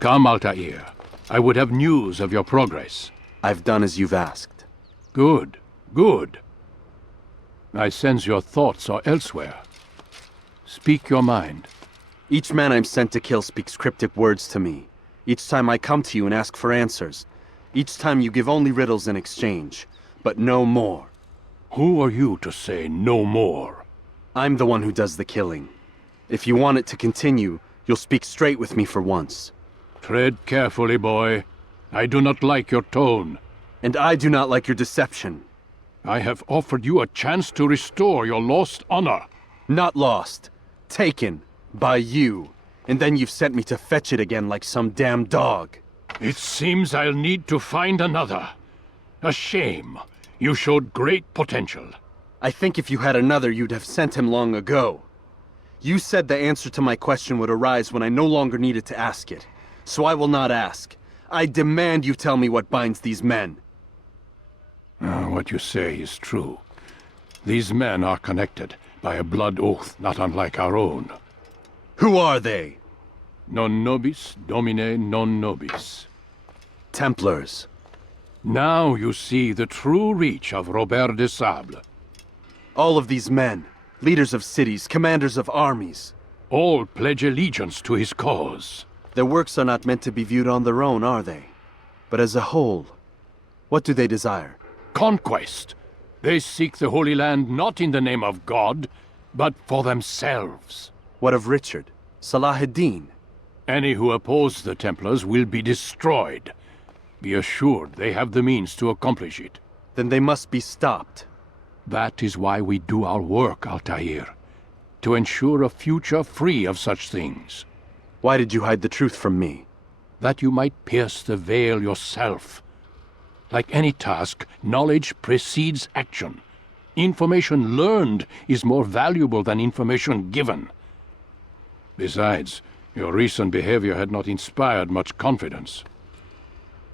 Come, Altair. I would have news of your progress. I've done as you've asked. Good, good. I sense your thoughts are elsewhere. Speak your mind. Each man I'm sent to kill speaks cryptic words to me. Each time I come to you and ask for answers. Each time you give only riddles in exchange, but no more. Who are you to say no more? I'm the one who does the killing. If you want it to continue, you'll speak straight with me for once. Tread carefully, boy. I do not like your tone. And I do not like your deception. I have offered you a chance to restore your lost honor. Not lost. Taken. By you. And then you've sent me to fetch it again like some damn dog. It seems I'll need to find another. A shame. You showed great potential. I think if you had another, you'd have sent him long ago. You said the answer to my question would arise when I no longer needed to ask it. So I will not ask. I demand you tell me what binds these men. What you say is true. These men are connected by a blood oath not unlike our own. Who are they? Non nobis domine non nobis. Templars. Now you see the true reach of Robert de Sable. All of these men, leaders of cities, commanders of armies. All pledge allegiance to his cause. Their works are not meant to be viewed on their own, are they? But as a whole, what do they desire? Conquest. They seek the Holy Land not in the name of God, but for themselves. What of Richard? Salah-ad-Din? Any who oppose the Templars will be destroyed. Be assured they have the means to accomplish it. Then they must be stopped. That is why we do our work, Altair. To ensure a future free of such things. Why did you hide the truth from me? That you might pierce the veil yourself. Like any task, knowledge precedes action. Information learned is more valuable than information given. Besides, your recent behavior had not inspired much confidence.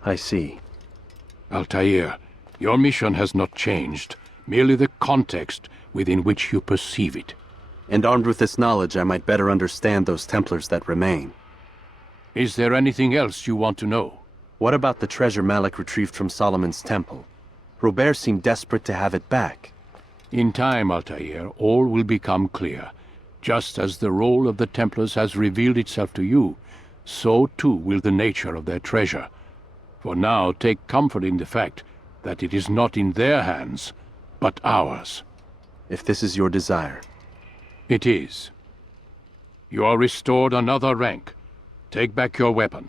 I see. Altair, your mission has not changed, merely the context within which you perceive it. And armed with this knowledge, I might better understand those Templars that remain. Is there anything else you want to know? What about the treasure Malik retrieved from Solomon's temple? Robert seemed desperate to have it back. In time, Altair, all will become clear. Just as the role of the Templars has revealed itself to you, so too will the nature of their treasure. For now, take comfort in the fact that it is not in their hands, but ours. If this is your desire. It is. You are restored another rank. Take back your weapon.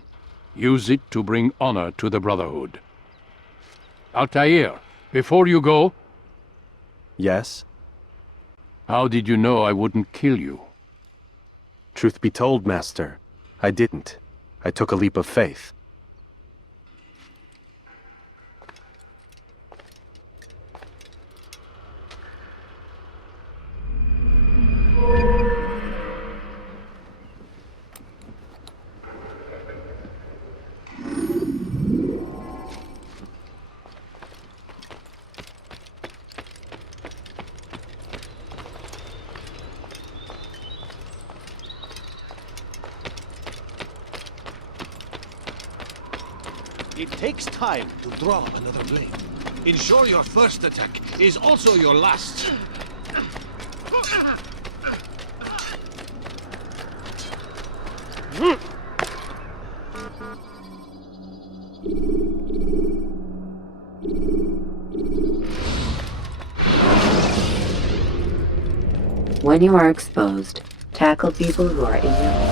Use it to bring honor to the Brotherhood. Altair, before you go... Yes? How did you know I wouldn't kill you? Truth be told, Master, I didn't. I took a leap of faith. It takes time to draw another blade. Ensure your first attack is also your last. When you are exposed, tackle people who are in your...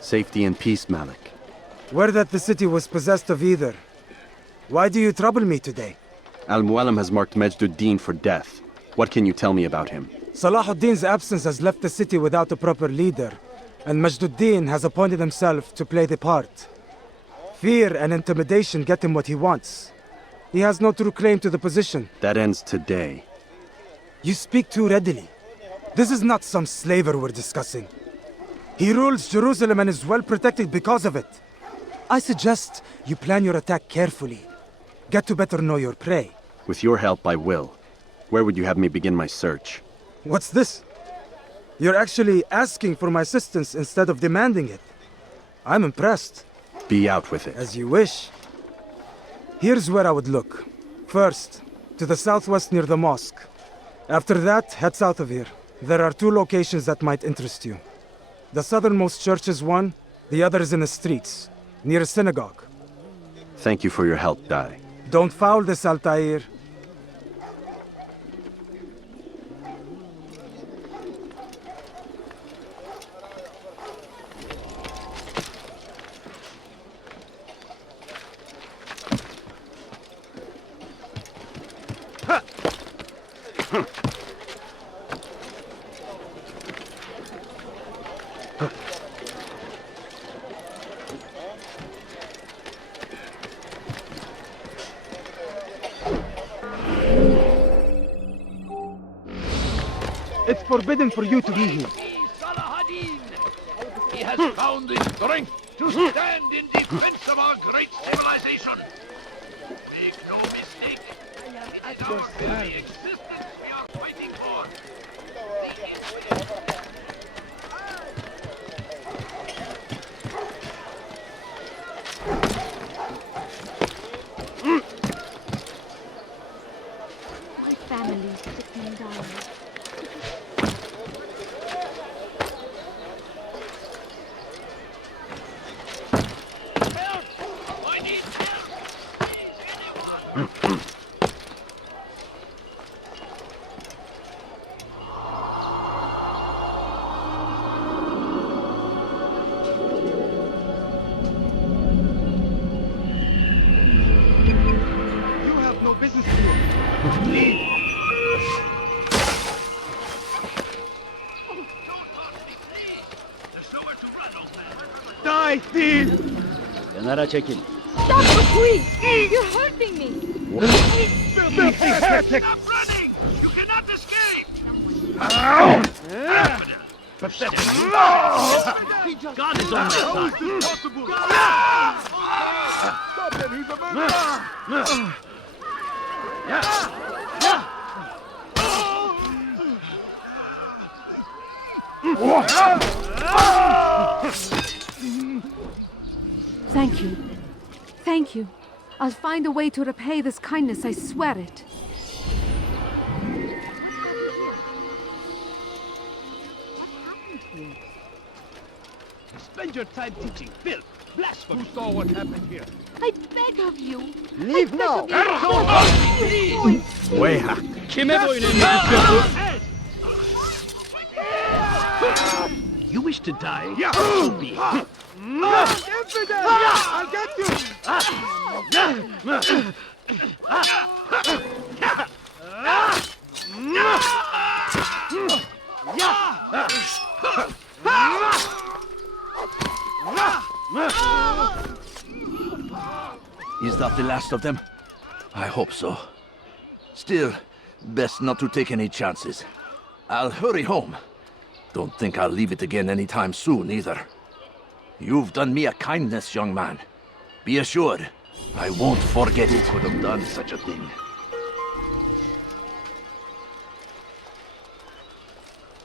Safety and peace, Malik. Word that the city was possessed of either. Why do you trouble me today? Al-Mualim has marked Majd for death. What can you tell me about him? Salah-ad-Din's absence has left the city without a proper leader, and Majd has appointed himself to play the part. Fear and intimidation get him what he wants. He has no true claim to the position. That ends today. You speak too readily. This is not some slaver we're discussing. He rules Jerusalem and is well protected because of it. I suggest you plan your attack carefully. Get to better know your prey. With your help, I will. Where would you have me begin my search? What's this? You're actually asking for my assistance instead of demanding it. I'm impressed. Be out with it. As you wish. Here's where I would look. First, to the southwest near the mosque. After that, head south of here. There are 2 locations that might interest you. The southernmost church is one, the other is in the streets, near a synagogue. Thank you for your help, Dai. Don't foul this, Altair. It's forbidden for you to be here. He has found the strength to stand in defense of our great civilization. Make no mistake, it is our very existence we are fighting for. My family is sick and dying. Kenara çekil. Stop, quick! You're hurting me! Stop running! You cannot escape! God is on my side. Stop him! He's a murderer! Thank you. Thank you. I'll find a way to repay this kindness, I swear it. Spend your time teaching filth, blasphemy. Who saw what happened here? I beg of you. Leave now. Wayhack. Kime boyun eğmiyorsun? You wish to die? Yeah. So be it. Infidel! I'll get you! Is that the last of them? I hope so. Still, best not to take any chances. I'll hurry home. Don't think I'll leave it again anytime soon, either. You've done me a kindness, young man. Be assured, I won't forget it. Who could have done such a thing?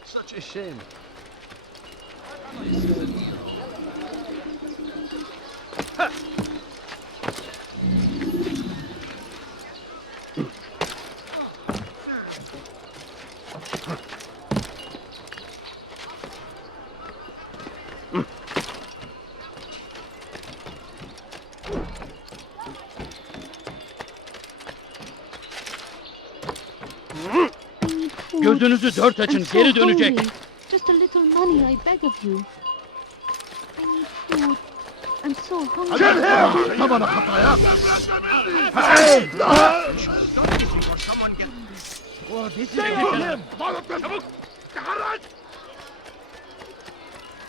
Such a shame. Gözünüzü dört açın, geri dönecek. Just a little money, I beg of you. I need food. I'm so hungry.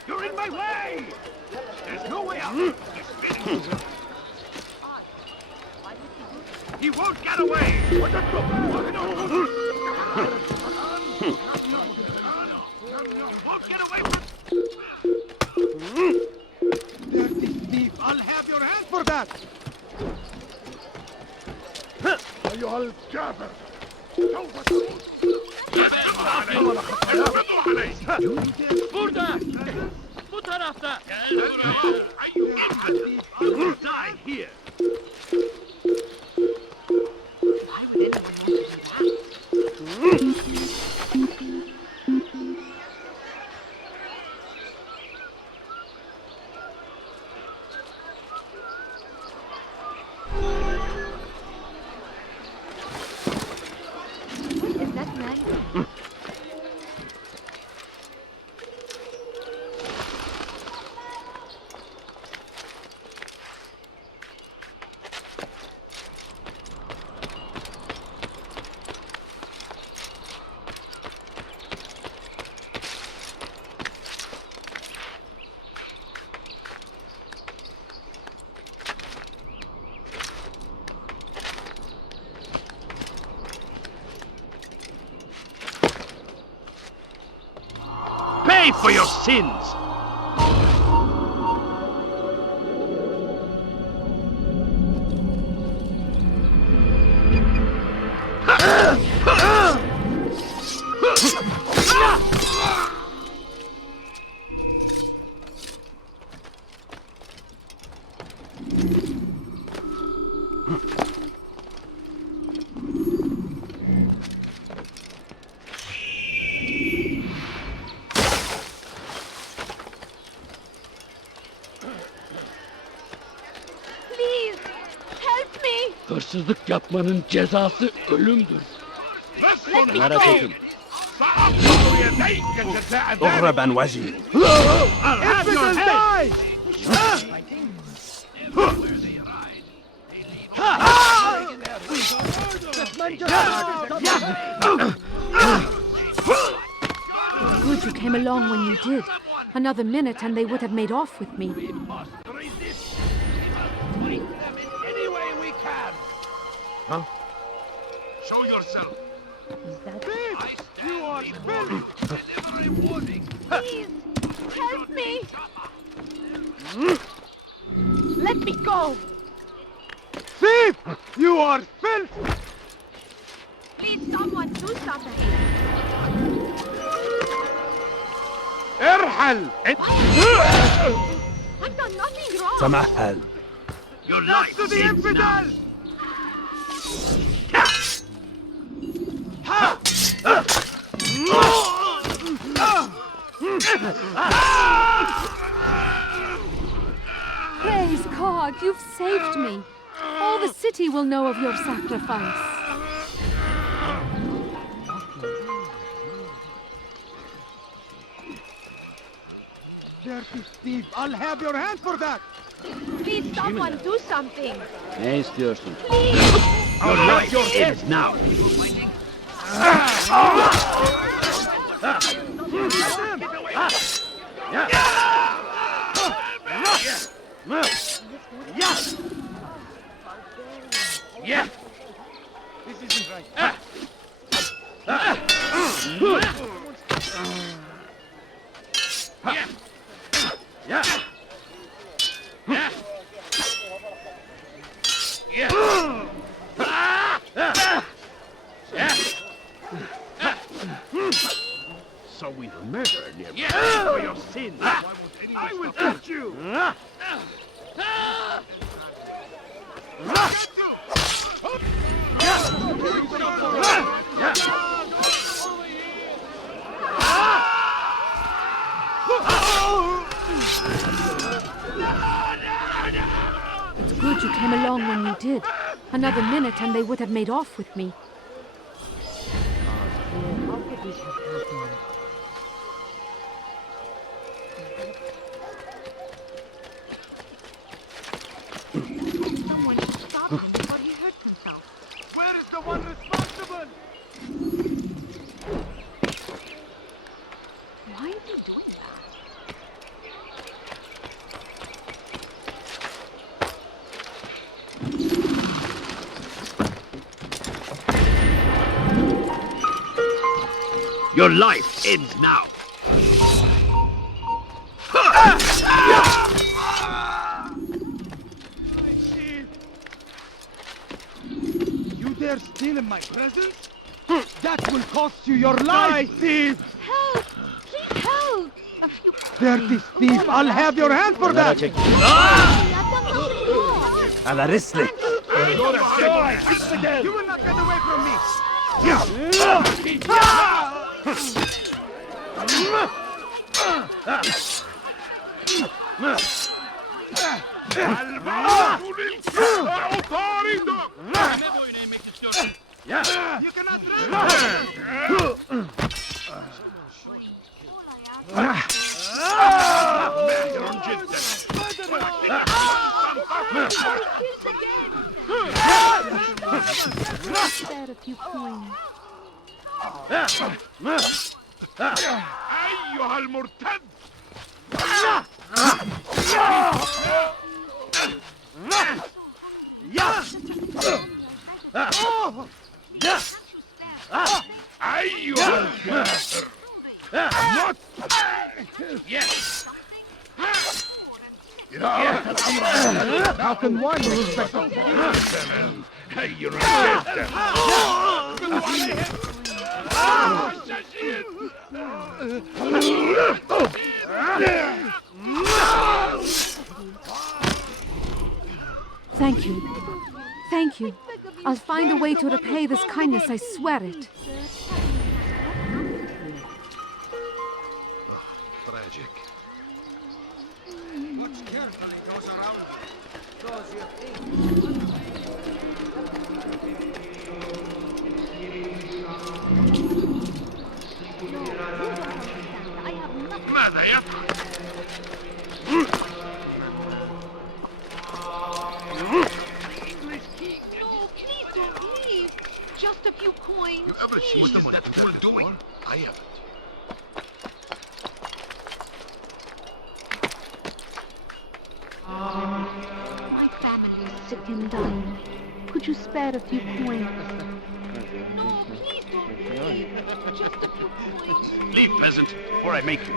You're in my way! There's no way out! He won't get away! Won't get away from... Dirty thief! I'll have your hand For that! أيها الكافر! سوف تموت! Burada! Bu tarafta! Die here! Is that nice? Pay for your sins! Please, help me! Hırsızlık yapmanın cezası ölümdür. Merak etme. اغرب وجهي. I'll have your head! Good you came along when you did. Another minute and they would have made off with me. Any way we can. Huh? Show yourself. Is that... You are deliver a warning. Please, help me! Let me go! Thief! You are filth! Please, someone do something! ارحل! I've done nothing wrong! تمهل. Your life To the ends infidel! Praise God, you've saved me. All the city will know of your sacrifice. Dirty thief! I'll have your hand for that! Please, someone do something! Ne istiyorsun? Please! Your life ends now! Yeah! This isn't right. So we murder near for your sins. I will get you! It's good you came along when you did. Another minute and they would have made off with me. How could this have happened? Someone stopped him before he hurt himself. Where is the one responsible? Why is he doing that? Your life ends now! You dare steal in my presence? That will cost you your life, thief! Help! Please help! Dirty thief! I'll have your hand for that! I've done something wrong! على رسلك. You will not get away from me! You cannot run! Spare a few coins. أيها المرتد أيها الكافر موت Yes How can one expect a هي Thank you. Thank you. I'll find a way to repay this kindness, I swear it. Tragic. Watch carefully goes around. Those you think. ماذا يفعل؟ No, please don't leave. Just a few coins. You ever see someone that fool doing? I haven't. My family is sick and dying. Could you spare a few coins? No, please don't leave. Just a few coins. Leave, peasant, or I make you.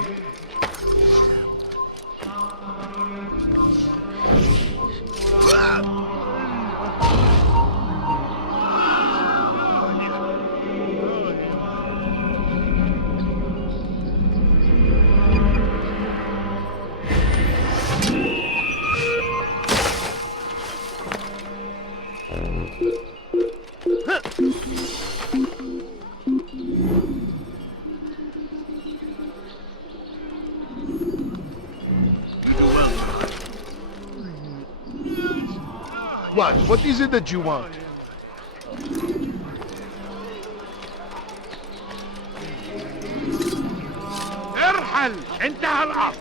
What is it that you want? ارحل انتهى الأمر.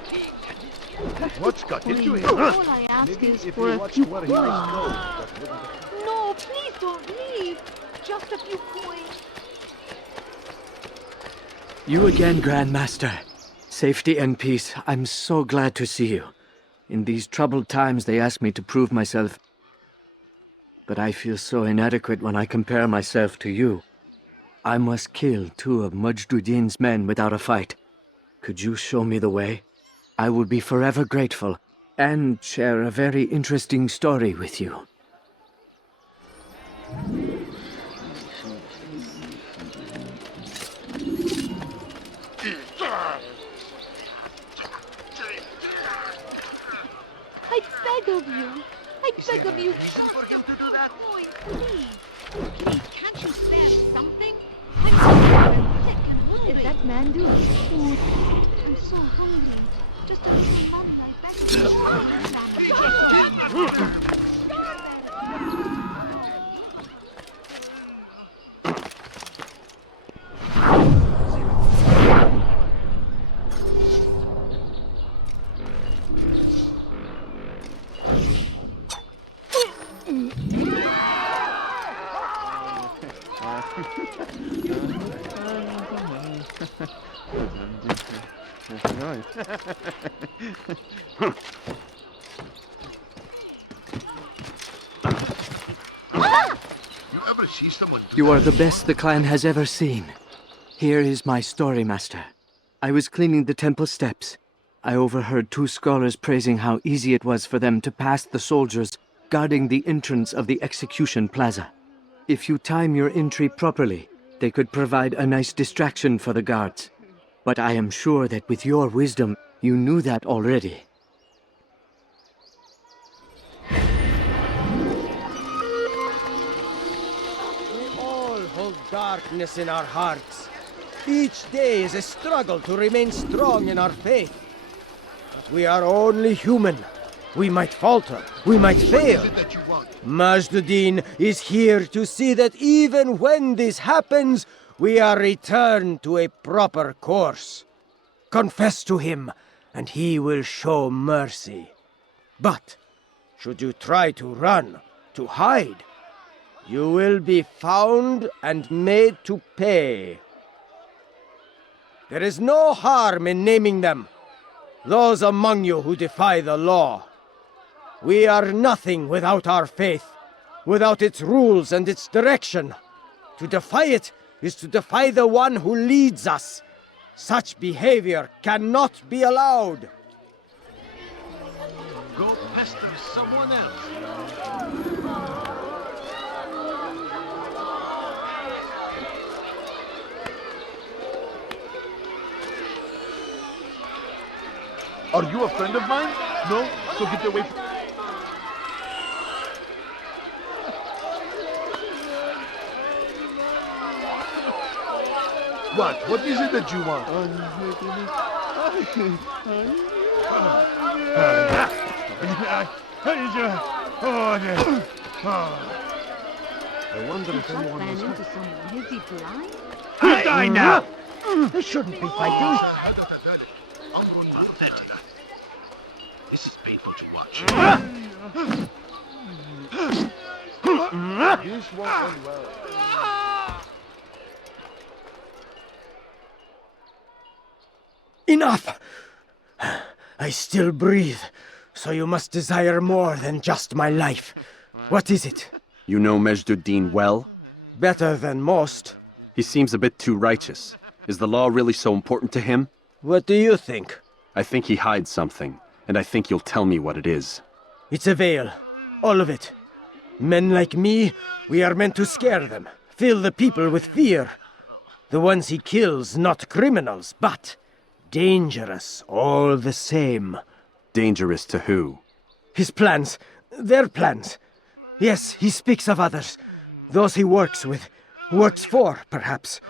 What's got into him? All I ask is for a few coins. No, please don't leave. Just a few coins. You again, Grandmaster. Safety and peace. I'm so glad to see you. In these troubled times, they ask me to prove myself. But I feel so inadequate when I compare myself to you. I must kill 2 of Majduddin's men without a fight. Could you show me the way? I will be forever grateful, and share a very interesting story with you. I beg of you. I beg of you. Just a few coins, please. Please, can't you spare something? I'm so sick and hungry. Is that man doing food? I'm so hungry. Just a little money, I beg of you. You are the best the clan has ever seen. Here is my story, Master. I was cleaning the temple steps. I overheard 2 scholars praising how easy it was for them to pass the soldiers guarding the entrance of the execution plaza. If you time your entry properly, They could provide a nice distraction for the guards. But I am sure that with your wisdom, you knew that already. We all hold darkness in our hearts. Each day is a struggle to remain strong in our faith. But we are only human. We might falter. We might fail. Majd is here to see that even when this happens, we are returned to a proper course. Confess to him, and he will show mercy. But, should you try to run, to hide, you will be found and made to pay. There is no harm in naming them, those among you who defy the law. We are nothing without our faith, without its rules and its direction. To defy it is to defy the one who leads us. Such behavior cannot be allowed. Go pester someone else. Are you a friend of mine? No? So get away from... What? What is it that you want? I wonder if anyone was... Into someone. Is he blind? You die now! This shouldn't be fighting. This is painful to watch. This won't end well. Enough! I still breathe, so you must desire more than just my life. What is it? You know Majd well? Better than most. He seems a bit too righteous. Is the law really so important to him? What do you think? I think he hides something, and I think you'll tell me what it is. It's a veil. All of it. Men like me, we are meant to scare them, fill the people with fear. The ones he kills, not criminals, but dangerous all the same. Dangerous to who? His plans. Their plans. Yes, he speaks of others. Those he works with. Works for, perhaps.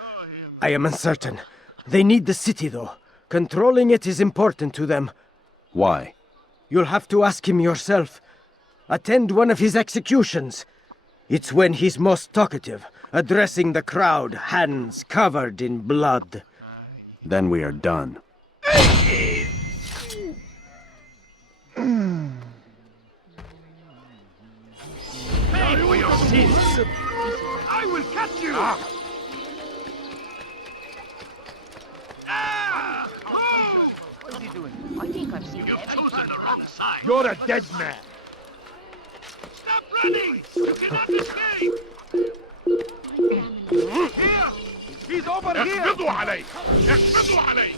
I am uncertain. They need the city, though. Controlling it is important to them. Why? You'll have to ask him yourself. Attend one of his executions. It's when he's most talkative, addressing the crowd, hands covered in blood. Then we are done. Pay for your sins! I will catch you! What is he doing? I think I've seen him. You've chosen the wrong side. You're a dead man. Stop running! You cannot escape! Here! He's over here. اقبضوا عليه! اقبضوا عليه!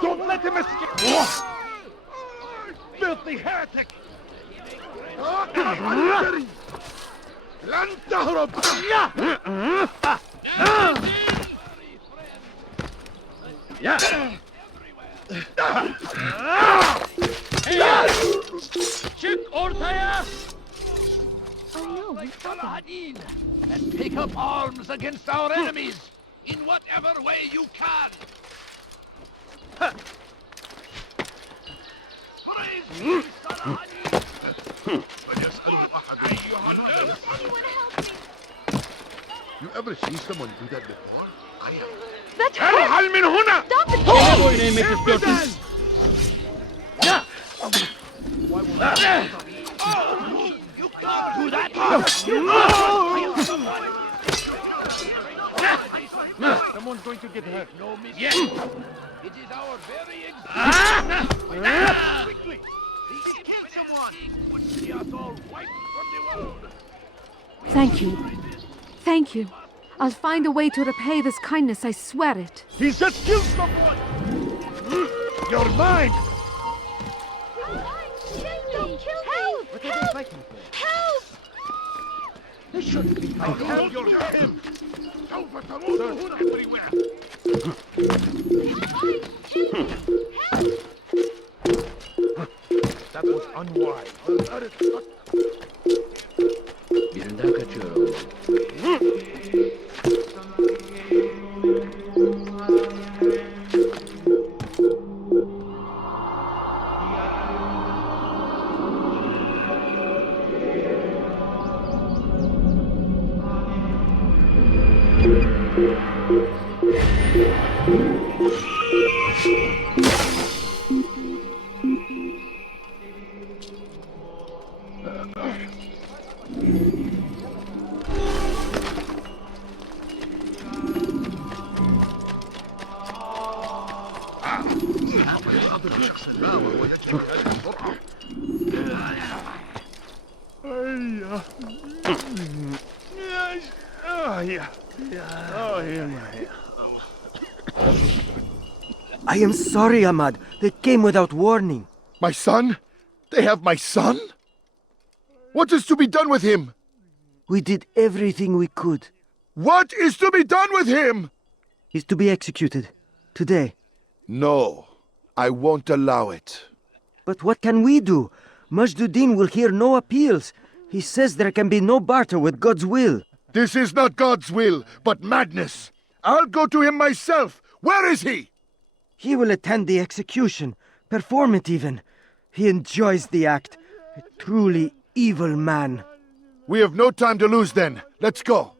Don't let him escape. Filthy heretic. لن تهرب! Çık ortaya. Oh no, he's stopping. And take up arms against our enemies in whatever way you can. Praise be, Salah Addin. Anyone help me? You ever see someone do that before? I have. That's ارحل من هنا. Stop it! You can't do that! Someone's going to get hurt. No mistake. It is our very existence. Quickly! He killed someone! Would see us all wiped from the world. Thank you. Thank you. I'll find a way to repay this kindness, I swear it. He's just killed someone! You're mine! Don't kill me! What are they fighting for? Help! They shouldn't be fighting. Help him! سوف تموتون everywhere! That was unwise. Birinden kaçıyorum. حضر شخص ما وهو يجب هذه السرعة. I am sorry, Ahmad. They came without warning. My son? They have my son? What is to be done with him? We did everything we could. What is to be done with him? He's to be executed. Today. No, I won't allow it. But what can we do? Majd will hear no appeals. He says there can be no barter with God's will. This is not God's will, but madness. I'll go to him myself. Where is he? He will attend the execution, perform it even. He enjoys the act. A truly evil man. We have no time to lose then. Let's go.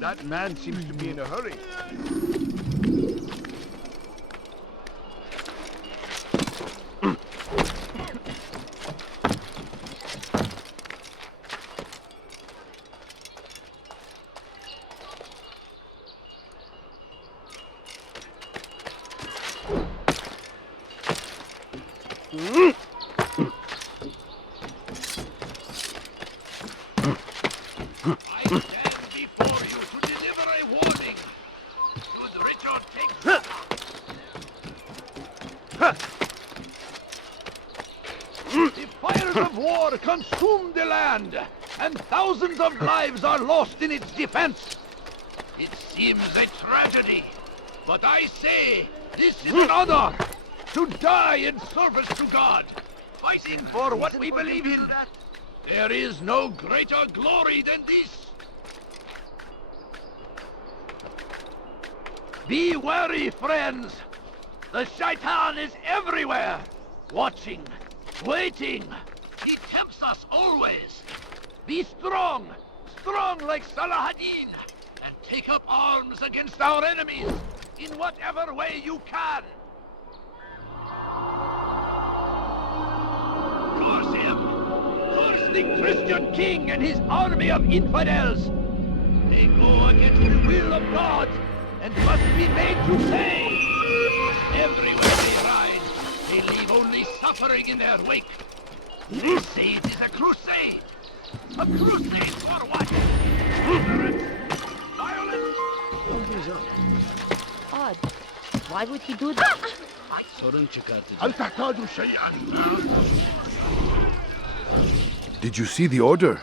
That man seems to be in a hurry. Consume the land, and thousands of lives are lost in its defense. It seems a tragedy, but I say this is an honor to die in service to God, fighting for what we believe in. There is no greater glory than this. Be wary, friends. The shaitan is everywhere, watching, waiting. He tempts us always. Be strong, strong like Salah-ad-Din, and take up arms against our enemies in whatever way you can. Curse him! Curse the Christian king and his army of infidels! They go against the will of God and must be made to pay! Everywhere they ride, they leave only suffering in their wake. Crusade is a crusade! A crusade for what? Ignorance! Violence! Something's up. Odd. Why would he do that? Sorun çıkartacak. هل تحتاج شيئا؟ Did you see the order?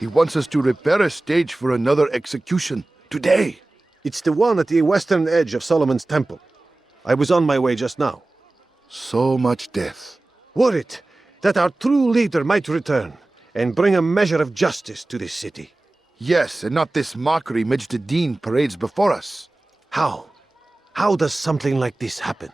He wants us to repair a stage for another execution. Today! It's the one at the western edge of Solomon's temple. I was on my way just now. So much death. Worried that our true leader might return and bring a measure of justice to this city. Yes, and not this mockery Majd parades before us. How? How does something like this happen?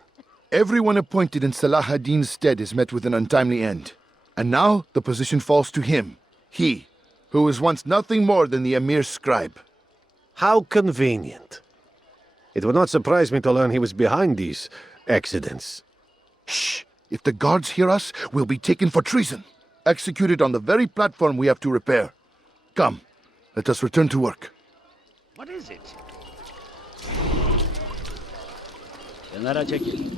Everyone appointed in Salah-ad-Din's stead is met with an untimely end. And now the position falls to him. He, who was once nothing more than the Emir's scribe. How convenient. It would not surprise me to learn he was behind these accidents. Shh! If the guards hear us, we'll be taken for treason. Executed on the very platform we have to repair. Come, let us return to work. What is it? Kenara çekil.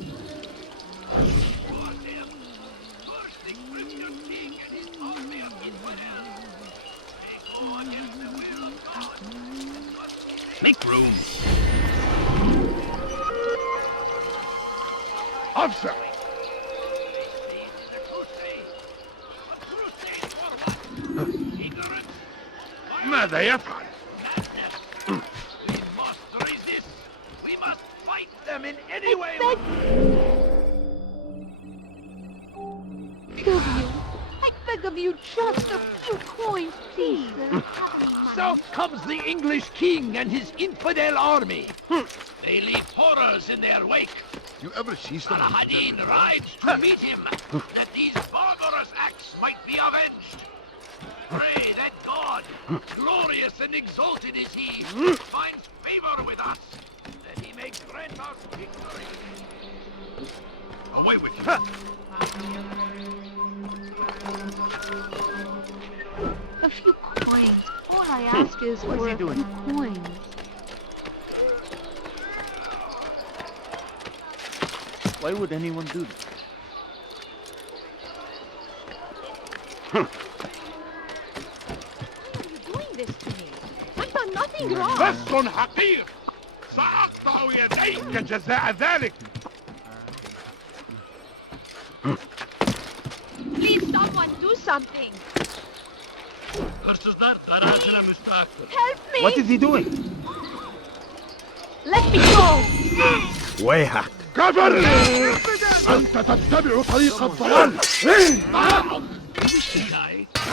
Make room. Officer! ماذا يفعل؟ We must resist. We must fight them in any way. I beg of you, just a few coins, please. South comes the English king and his infidel army. They leave horrors in their wake. You ever see some? Addin rides to meet him, that these barbarous acts might be avenged. Pray that God, glorious and exalted is he, finds favor with us, that he may grant us victory. Away with you. A few coins. All I ask is for a few coins. Why would anyone do that? Why are you doing this to me? I've done nothing wrong. بس حقير. سأقطع يديك جزاء ذلك. Please, someone do something. Help me! What is he doing? Let me go! ويحك. كفر! أنت تتبع طريق الضلال.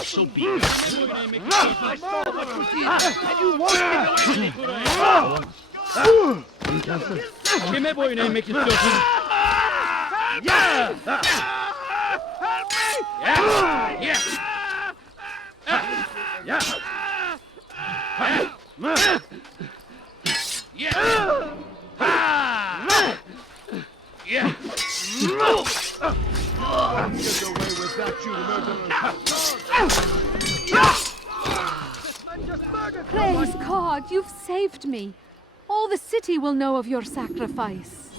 So be it. I saw what you did, and you won't get away. Kime boyun eğmek istiyorsun? Praise God, you've saved me. All the city will know of your sacrifice.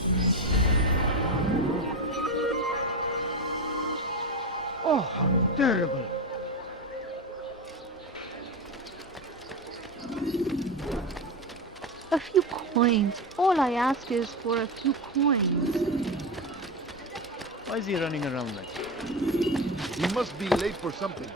Oh, how terrible. A few coins. All I ask is for a few coins. Why is he running around like that? He must be late for something.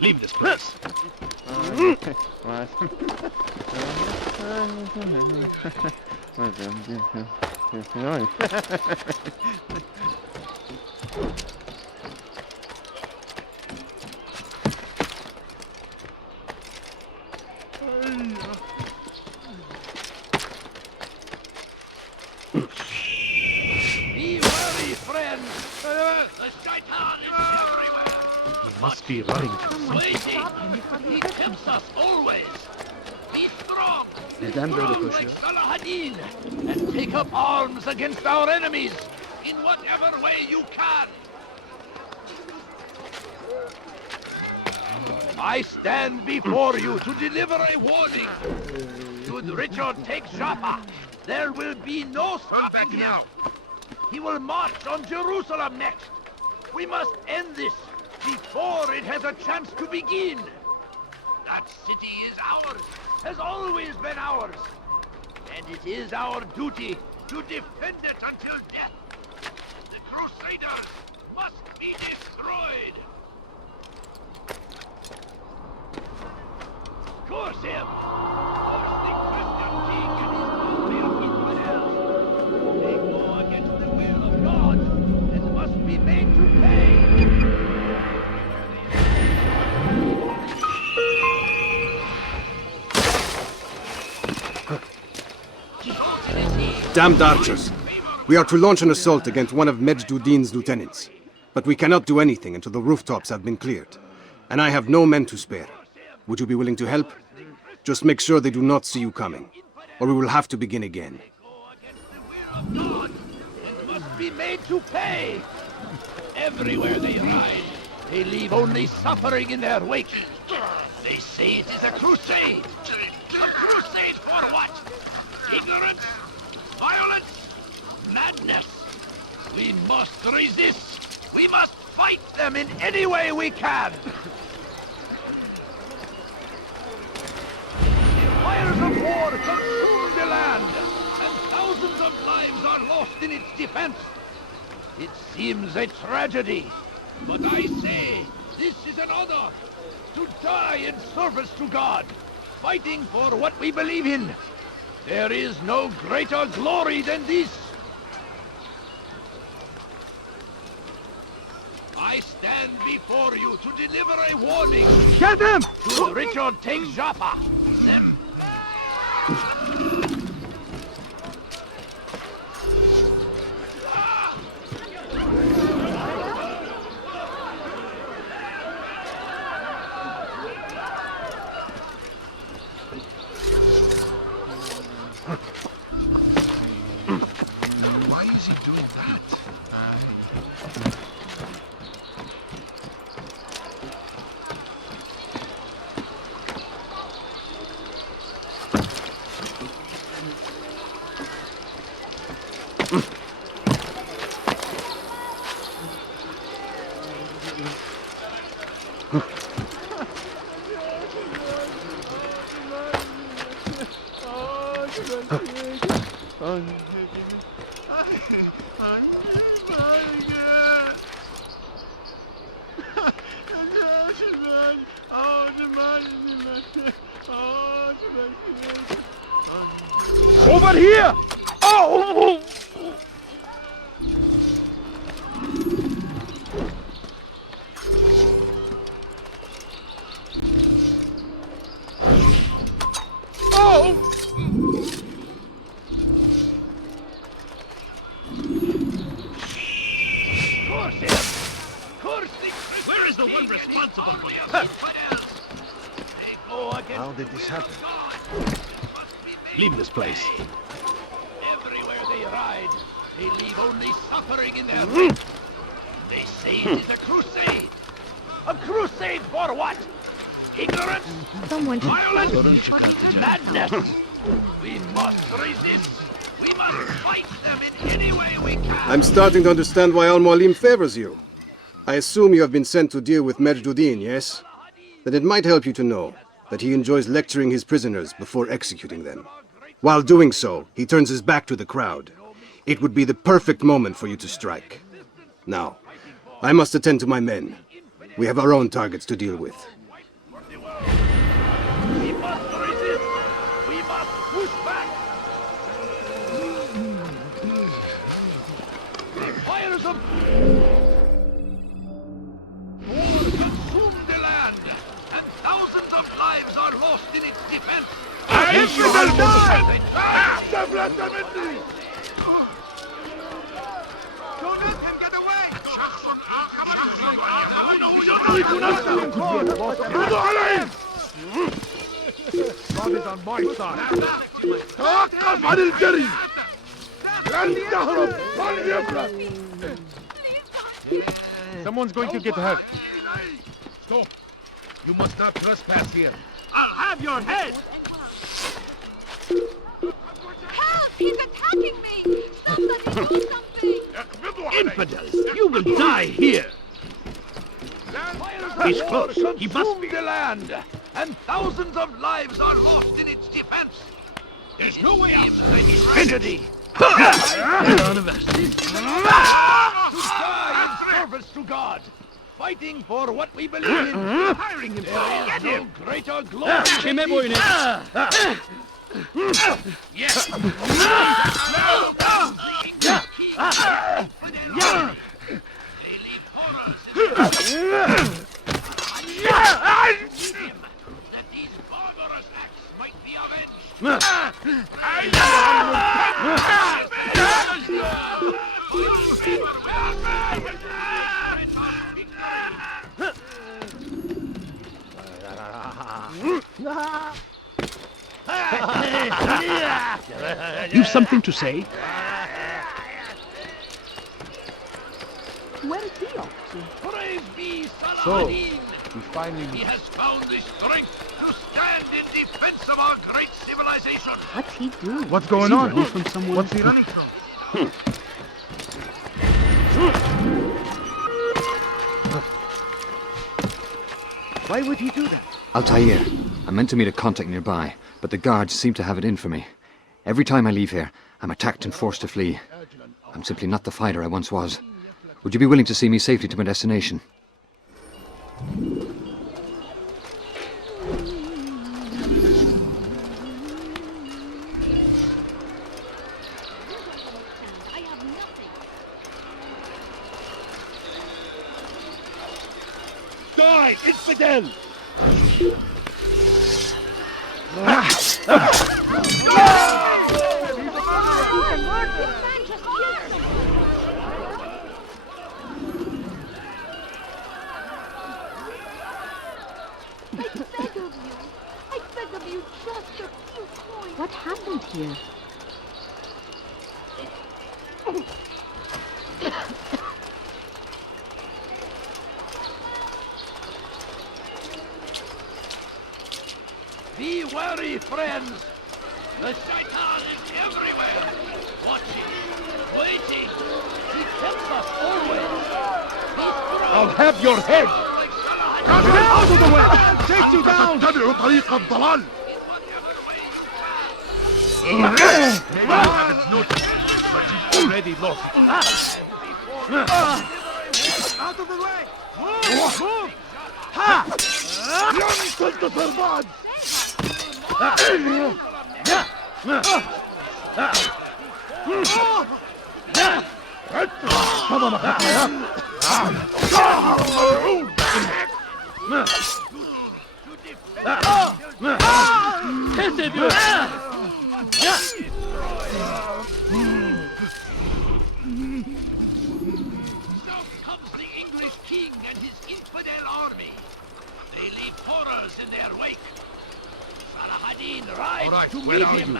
Leave this place. Be wary, friends. The shaitan is everywhere. He must be running. Waiting. He tempts us always. Be strong. Neden böyle Strong koşuyor? like Saladin, and take up arms against our enemies in whatever way you can. I stand before you to deliver a warning. Should Richard take Jaffa, there will be no stopping him. He will march on Jerusalem next. We must end this before it has a chance to begin. That city is ours, has always been ours. And it is our duty to defend it until death. The Crusaders must be destroyed. Curse him! Curse the Christian king and his army of infidels. They go against the will of God and must be made to pay. Damned archers! We are to launch an assault against one of Majd-ud-Din's lieutenants. But we cannot do anything until the rooftops have been cleared. And I have no men to spare. Would you be willing to help? Just make sure they do not see you coming, or we will have to begin again. God and must be made to pay. Everywhere they ride, they leave only suffering in their wake. They say it is a crusade. A crusade for what? Ignorance? Violence? madness. We must resist. We must fight them in any way we can. The fires of war consume the land, and thousands of lives are lost in its defense. It seems a tragedy, but I say this is an honor. To die in service to God, fighting for what we believe in. There is no greater glory than this. I stand before you to deliver a warning. Get him! To Richard takes Jaffa. Them. Why is he doing that? Over here! Oh! Where is the one responsible for this? How did this happen? Leave this place. Everywhere they ride, they leave only suffering in their wake. They say it is a crusade. A crusade for what? Ignorance? Violence? Madness? We must resist. We must fight them in any way we can. I'm starting to understand why Mualim favors you. I assume you have been sent to deal with Majd, yes? Then it might help you to know that he enjoys lecturing his prisoners before executing them. While doing so, he turns his back to the crowd. It would be the perfect moment for you to strike. Now, I must attend to my men. We have our own targets to deal with. We must resist. We must push back. The fires of war consume the land, and thousands of lives are lost in its defense. Don't let him get away! God is on my side. توقف عن الجري. لن تهرب. لن يفلت. Someone's going to get hurt. Stop! You must not trespass here. I'll have your head! Help! He's attacking me! Somebody do something! Infidels! You will die here! He's close. He must be the land, and thousands of lives are lost in its defense. There's no way out! Tragedy. To die in service to God, fighting for what we believe in. Hiring him! There is no greater glory. Yes! That these barbarous acts might be avenged. You've something to say? Where is he off to? Praise be Saladin. We finally... He has found the strength to stand in defense of our great civilization. What's he doing? What's going on? From someone? What's he running from? Why would he do that? Altair. I meant to meet a contact nearby, but the guards seem to have it in for me. Every time I leave here, I'm attacked and forced to flee. I'm simply not the fighter I once was. Would you be willing to see me safely to my destination? Die, infidel! What happened here? Be wary, friends! The Shaitan is everywhere! Watching, waiting! He tempts us always! I'll have your head! Get out of the way! I'll take you down! تتبع طريق الضلال! Maybe you haven't noticed, but you've already lost. Out of the way! Move! Move! Ha! لن تنتصر بعد! Comes the English king and his infidel army. They leave horrors in their wake. Addin rides to meet him,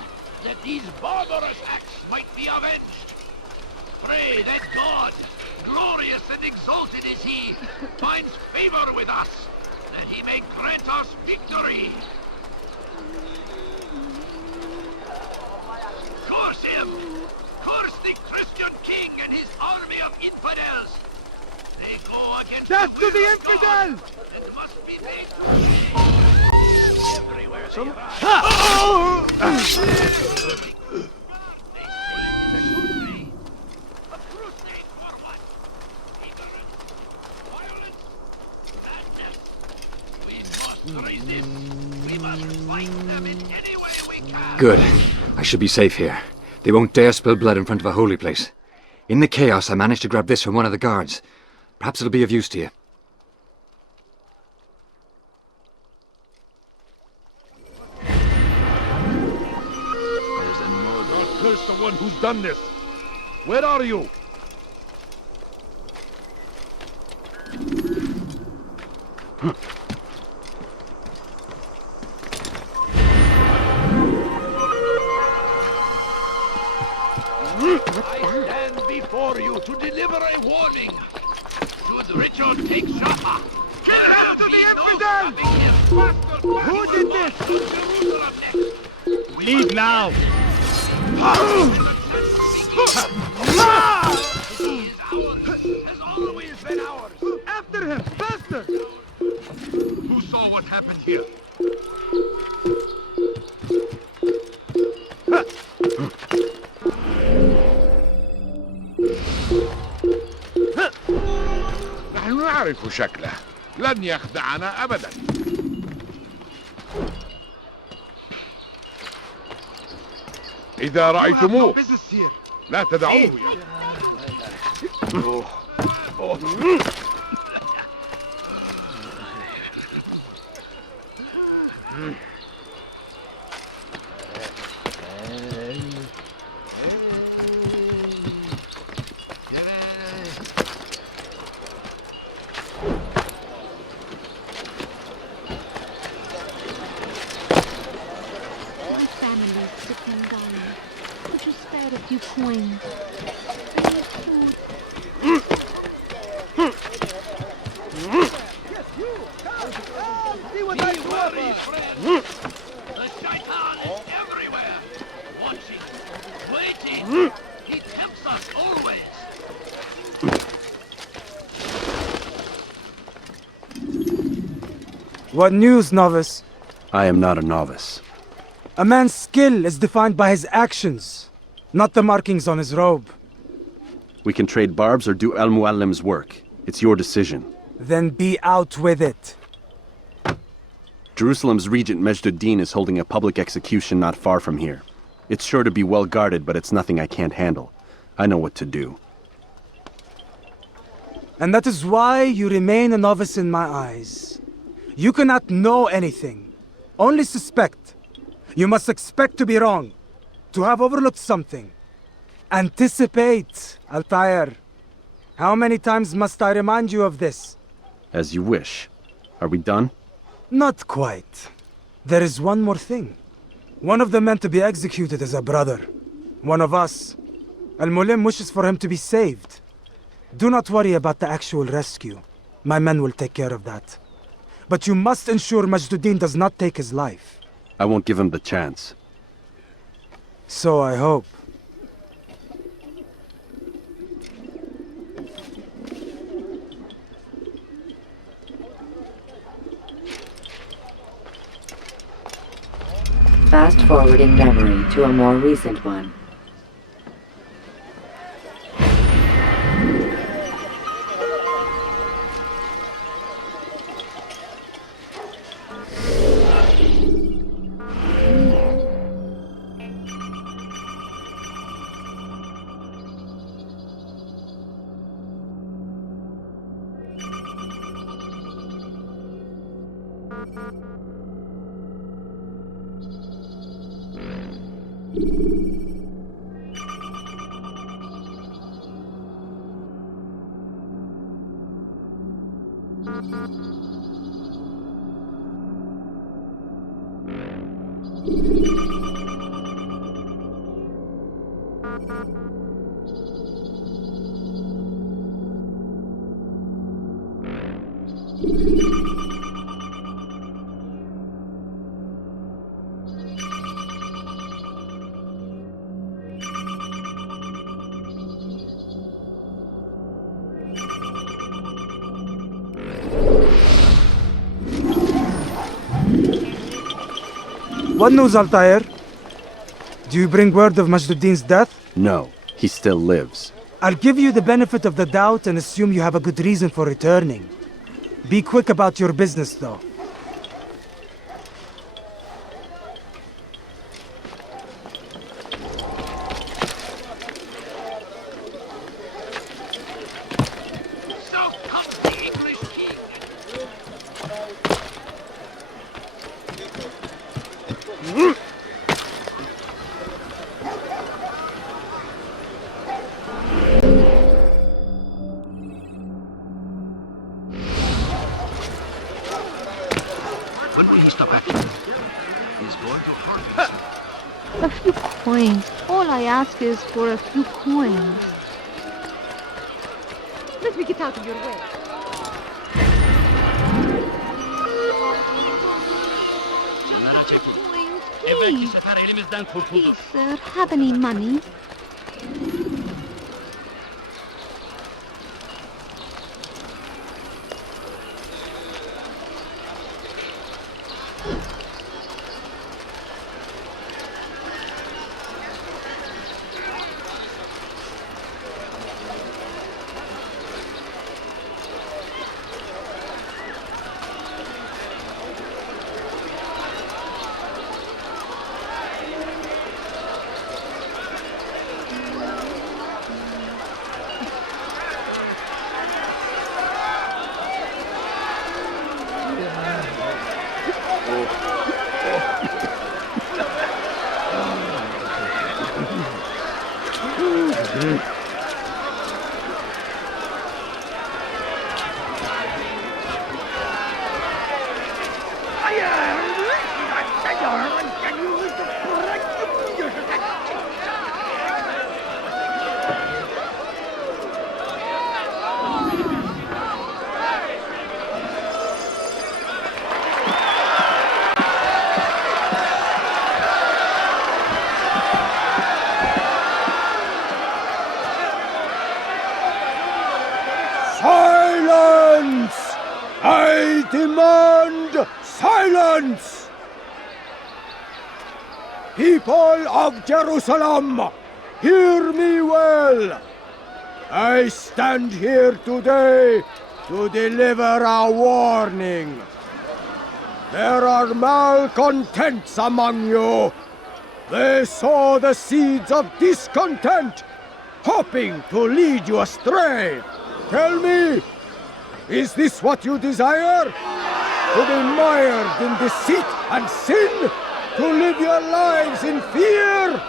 that these barbarous acts might be avenged. Pray that God, glorious and exalted is he, finds favor with us, that he may grant us victory. Curse him! Curse the Christian king and his army of infidels! They go against Death the to the will of infidel! God and must be made to pay. Everywhere they rise. A crusade for what? Ignorance, violence, madness. We must resist. We must fight them in any way we can. Good. I should be safe here. They won't dare spill blood in front of a holy place. In the chaos, I managed to grab this from one of the guards. Perhaps it'll be of use to you. God curse the one who's done this. Where are you? I stand before you to deliver a warning. Should Richard take Shapa, Kill him to the infidel! Who did this? Leave now! Has always been ours. After him! Faster! Who saw what happened here? نحن نعرف شكله لن يخدعنا أبدا إذا رأيتموه لا تدعوه Coins. See what I worry, friend. The Shaitan is everywhere. Watching, waiting. He tempts us always. What news, novice? I am not a novice. A man's skill is defined by his actions, not the markings on his robe. We can trade barbs or do Mualim's work. It's your decision. Then be out with it. Jerusalem's regent Majd is holding a public execution not far from here. It's sure to be well guarded, but it's nothing I can't handle. I know what to do. And that is why you remain a novice in my eyes. You cannot know anything, only suspect. You must expect to be wrong, to have overlooked something. Anticipate, Altair. How many times must I remind you of this? As you wish. Are we done? Not quite. There is one more thing. One of the men to be executed is a brother. One of us. Al-Mualim wishes for him to be saved. Do not worry about the actual rescue. My men will take care of that. But you must ensure Majd does not take his life. I won't give him the chance. So I hope. Fast forwarding memory to a more recent one. What news, Altair? Do you bring word of Majd death? No, he still lives. I'll give you the benefit of the doubt and assume you have a good reason for returning. Be quick about your business, though. When will he stop acting? He's going to harm us. A few coins. All I ask is for a few coins. Let me get out of your way. Please, please, sir, have any money? Silence! People of Jerusalem, hear me well. I stand here today to deliver a warning. There are malcontents among you. They sow the seeds of discontent, hoping to lead you astray. Tell me, is this what you desire? To be mired in deceit and sin? To live your lives in fear?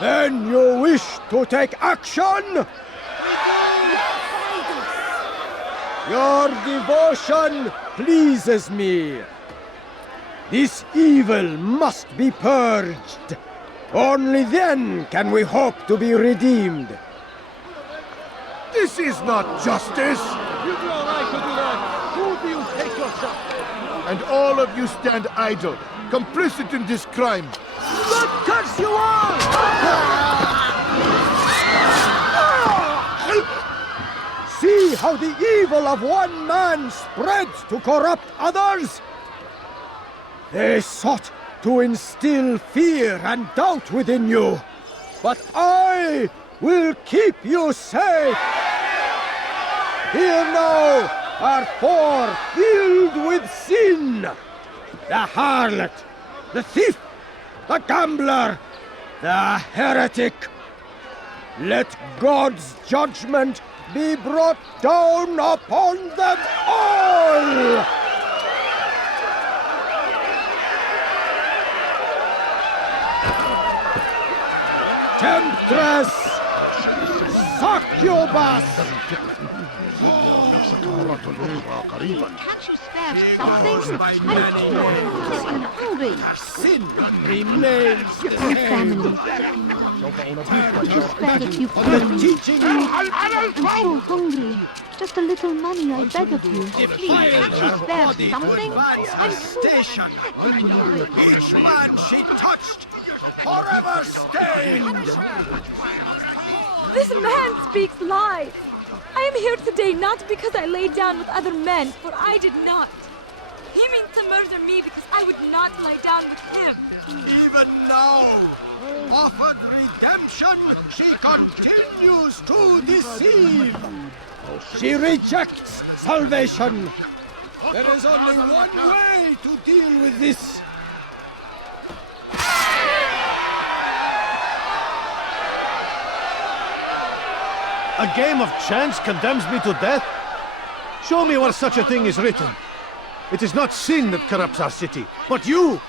Then you wish to take action? Your devotion pleases me. This evil must be purged. Only then can we hope to be redeemed. This is not justice! You do all right to do that. Who do you take yourself? And all of you stand idle, complicit in this crime. God curse you all! See how the evil of one man spreads to corrupt others? They sought to instill fear and doubt within you, but I will keep you safe. Here now are four filled with sin. The harlot, the thief, the gambler, the heretic. Let God's judgment be brought down upon them all! Temptress! Succubus! Can't you spare something? I'm hungry. Sin remains the Your family. Can't you spare a few pennies? I'm so hungry. Just a little money, I beg of you. Please, can't you spare something? I'm station. Each man she touched, forever stained. This man speaks lies. I am here today not because I lay down with other men, for I did not. He means to murder me because I would not lie down with him. Even now, offered redemption, she continues to deceive. She rejects salvation. There is only one way to deal with this. A game of chance condemns me to death? Show me where such a thing is written. It is not sin that corrupts our city, but you!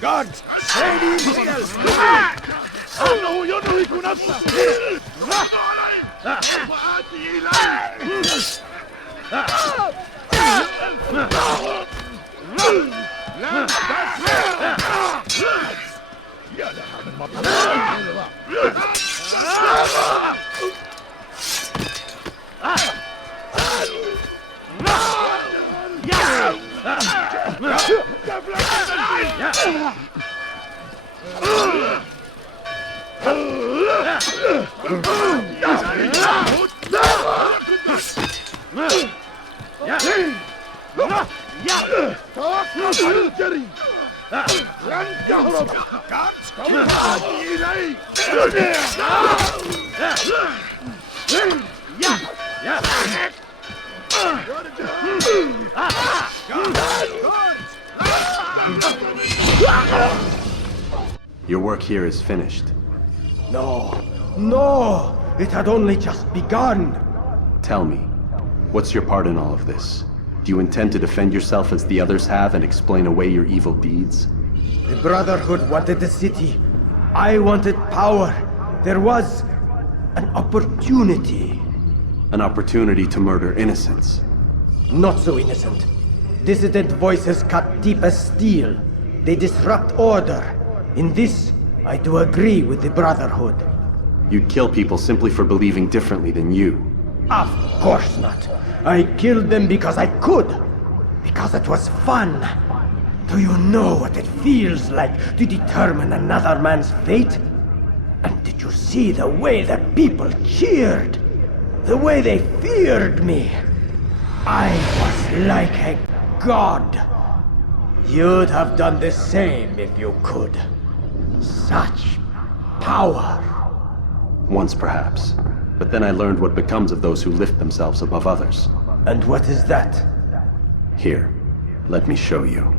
God, save himself! Your work here is finished. No, no! It had only just begun! Tell me, what's your part in all of this? Do you intend to defend yourself as the others have and explain away your evil deeds? The Brotherhood wanted the city. I wanted power. There was an opportunity. An opportunity to murder innocents. Not so innocent. Dissident voices cut deep as steel. They disrupt order. In this, I do agree with the Brotherhood. You'd kill people simply for believing differently than you. Of course not. I killed them because I could. Because it was fun. Do you know what it feels like to determine another man's fate? And did you see the way the people cheered? The way they feared me? I was like a god. You'd have done the same if you could. Such power. Once perhaps. But then I learned what becomes of those who lift themselves above others. And what is that? Here, let me show you.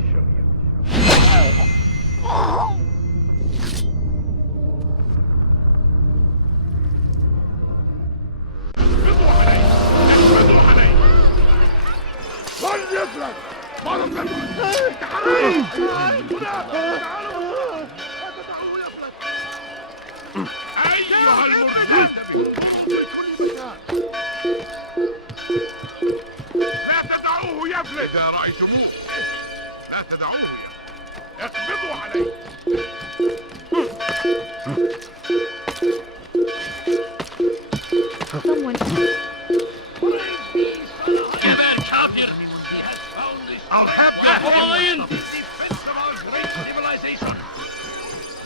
إذا رأيتموه لا تدعوه اقبضوا عليه. Someone. I'll have that. In defense of our great civilization.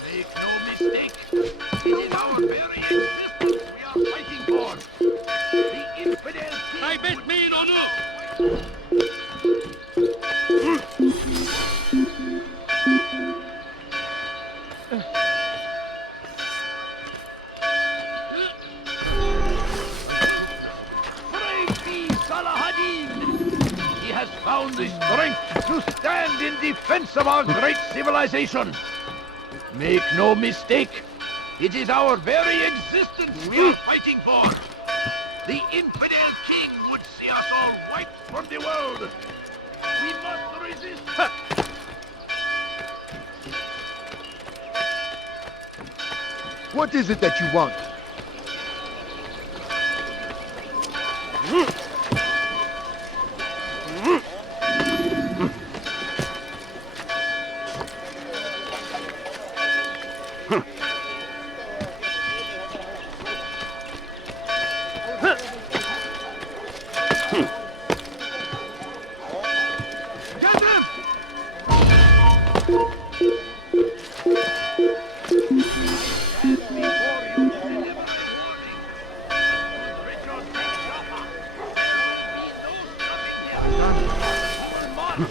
Make no mistake, it is our very existence we are fighting for. The infidel king. I bet me no no. Found the strength to stand in defense of our great civilization. Make no mistake, it is our very existence we are fighting for. The infidel king would see us all wiped from the world. We must resist. What is it that you want?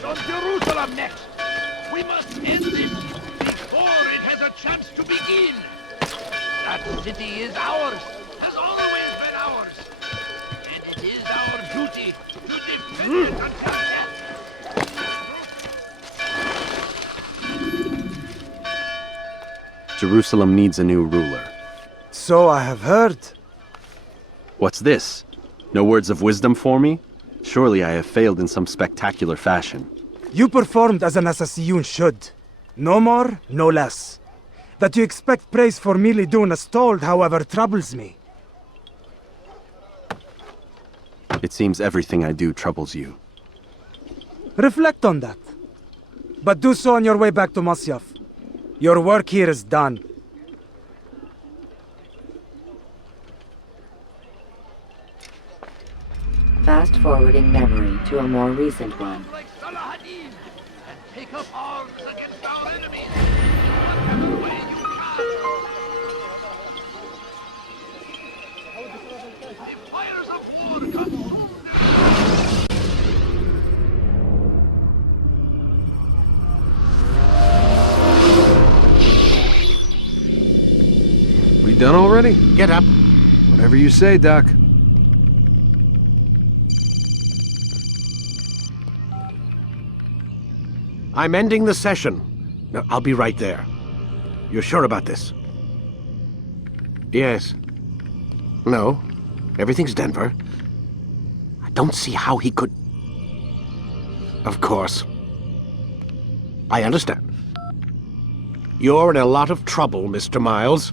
On Jerusalem next. We must end this before it has a chance to begin. That city is ours, has always been ours. And it is our duty to defend it until death. Jerusalem needs a new ruler. So I have heard. What's this? No words of wisdom for me? Surely I have failed in some spectacular fashion. You performed as an assassin should. No more, no less. That you expect praise for merely doing as told, however, troubles me. It seems everything I do troubles you. Reflect on that. But do so on your way back to Masyaf. Your work here is done. Fast-forwarding memory to a more recent one. Take up arms against our enemies. The fires of war consume We done already? Get up. Whatever you say, Doc. I'm ending the session. No, I'll be right there. You're sure about this? Yes. No. Everything's Denver. I don't see how he could... Of course. I understand. You're in a lot of trouble, Mr. Miles.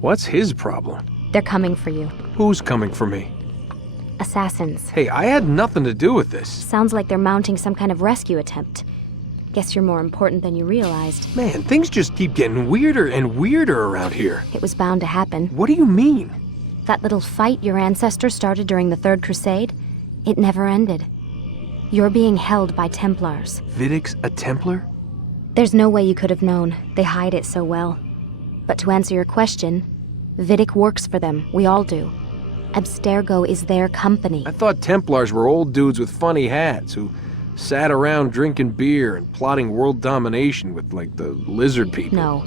What's his problem? They're coming for you. Who's coming for me? Assassins. Hey, I had nothing to do with this. Sounds like they're mounting some kind of rescue attempt. Guess you're more important than you realized. Man, things just keep getting weirder and weirder around here. It was bound to happen. What do you mean? That little fight your ancestors started during the Third Crusade, it never ended. You're being held by Templars. Vidic's a Templar? There's no way you could have known. They hide it so well. But to answer your question, Vidic works for them. We all do. Abstergo is their company. I thought Templars were old dudes with funny hats who sat around drinking beer and plotting world domination with, like, the lizard people. No,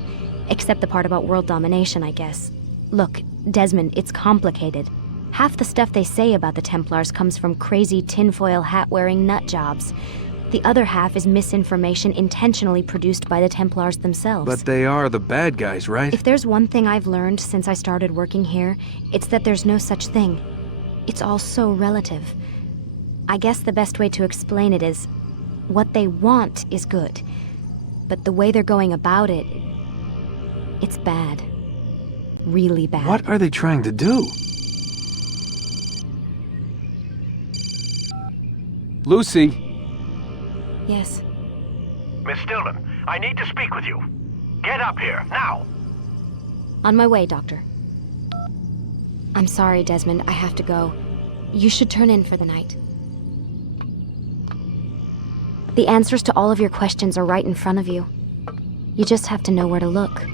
except the part about world domination, I guess. Look, Desmond, it's complicated. Half the stuff they say about the Templars comes from crazy tinfoil hat-wearing nutjobs. The other half is misinformation intentionally produced by the Templars themselves. But they are the bad guys, right? If there's one thing I've learned since I started working here, it's that there's no such thing. It's all so relative. I guess the best way to explain it is, what they want is good. But the way they're going about it, it's bad. Really bad. What are they trying to do? Lucy? Yes? Miss Stillman, I need to speak with you. Get up here, now! On my way, Doctor. I'm sorry, Desmond, I have to go. You should turn in for the night. The answers to all of your questions are right in front of you. You just have to know where to look.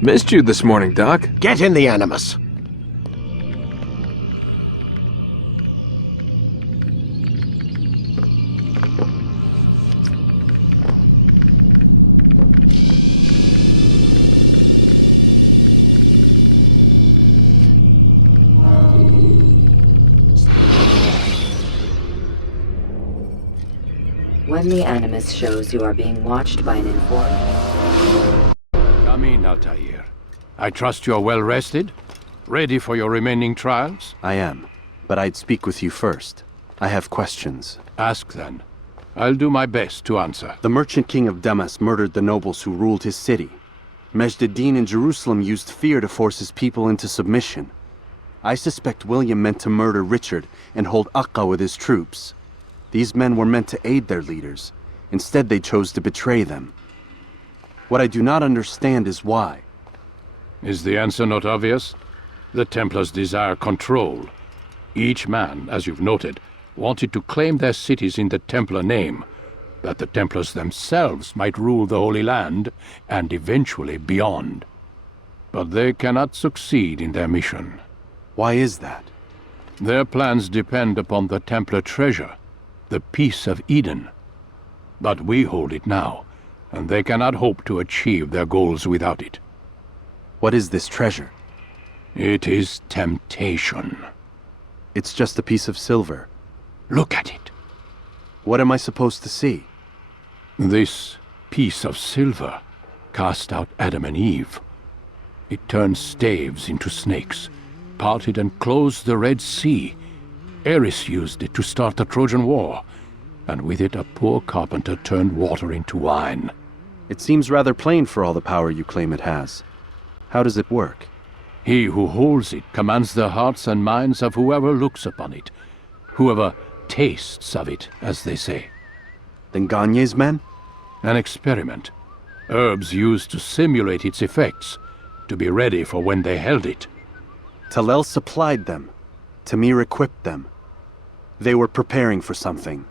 Missed you this morning, Doc. Get in the Animus. When the Animus shows you are being watched by an informant... Come in, Altair. I trust you are well rested? Ready for your remaining trials? I am, but I'd speak with you first. I have questions. Ask then. I'll do my best to answer. The merchant king of Damascus murdered the nobles who ruled his city. Majd Addin in Jerusalem used fear to force his people into submission. I suspect William meant to murder Richard and hold Akka with his troops. These men were meant to aid their leaders. Instead, they chose to betray them. What I do not understand is why. Is the answer not obvious? The Templars desire control. Each man, as you've noted, wanted to claim their cities in the Templar name, that the Templars themselves might rule the Holy Land, and eventually beyond. But they cannot succeed in their mission. Why is that? Their plans depend upon the Templar treasure, the Peace of Eden. But we hold it now, and they cannot hope to achieve their goals without it. What is this treasure? It is temptation. It's just a piece of silver. Look at it. What am I supposed to see? This piece of silver cast out Adam and Eve. It turned staves into snakes, parted and closed the Red Sea. Eris used it to start the Trojan War, and with it a poor carpenter turned water into wine. It seems rather plain for all the power you claim it has. How does it work? He who holds it commands the hearts and minds of whoever looks upon it, whoever tastes of it, as they say. Then Gagne's men? An experiment. Herbs used to simulate its effects, to be ready for when they held it. Talel supplied them. Tamir equipped them. They were preparing for something.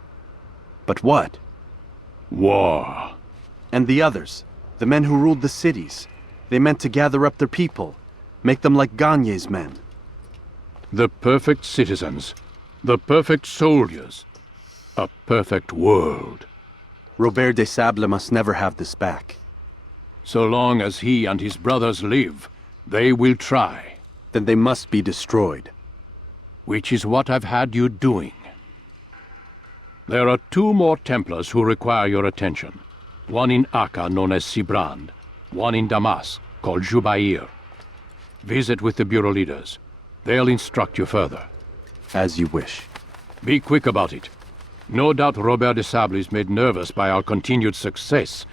But what? War. And the others, the men who ruled the cities, they meant to gather up their people, make them like Gagne's men. The perfect citizens, the perfect soldiers, a perfect world. Robert de Sable must never have this back. So long as he and his brothers live, they will try. Then they must be destroyed. Which is what I've had you doing. There are 2 more Templars who require your attention. One in Akka, known as Sibrand. One in Damascus, called Jubair. Visit with the Bureau leaders. They'll instruct you further. As you wish. Be quick about it. No doubt Robert de Sable is made nervous by our continued success.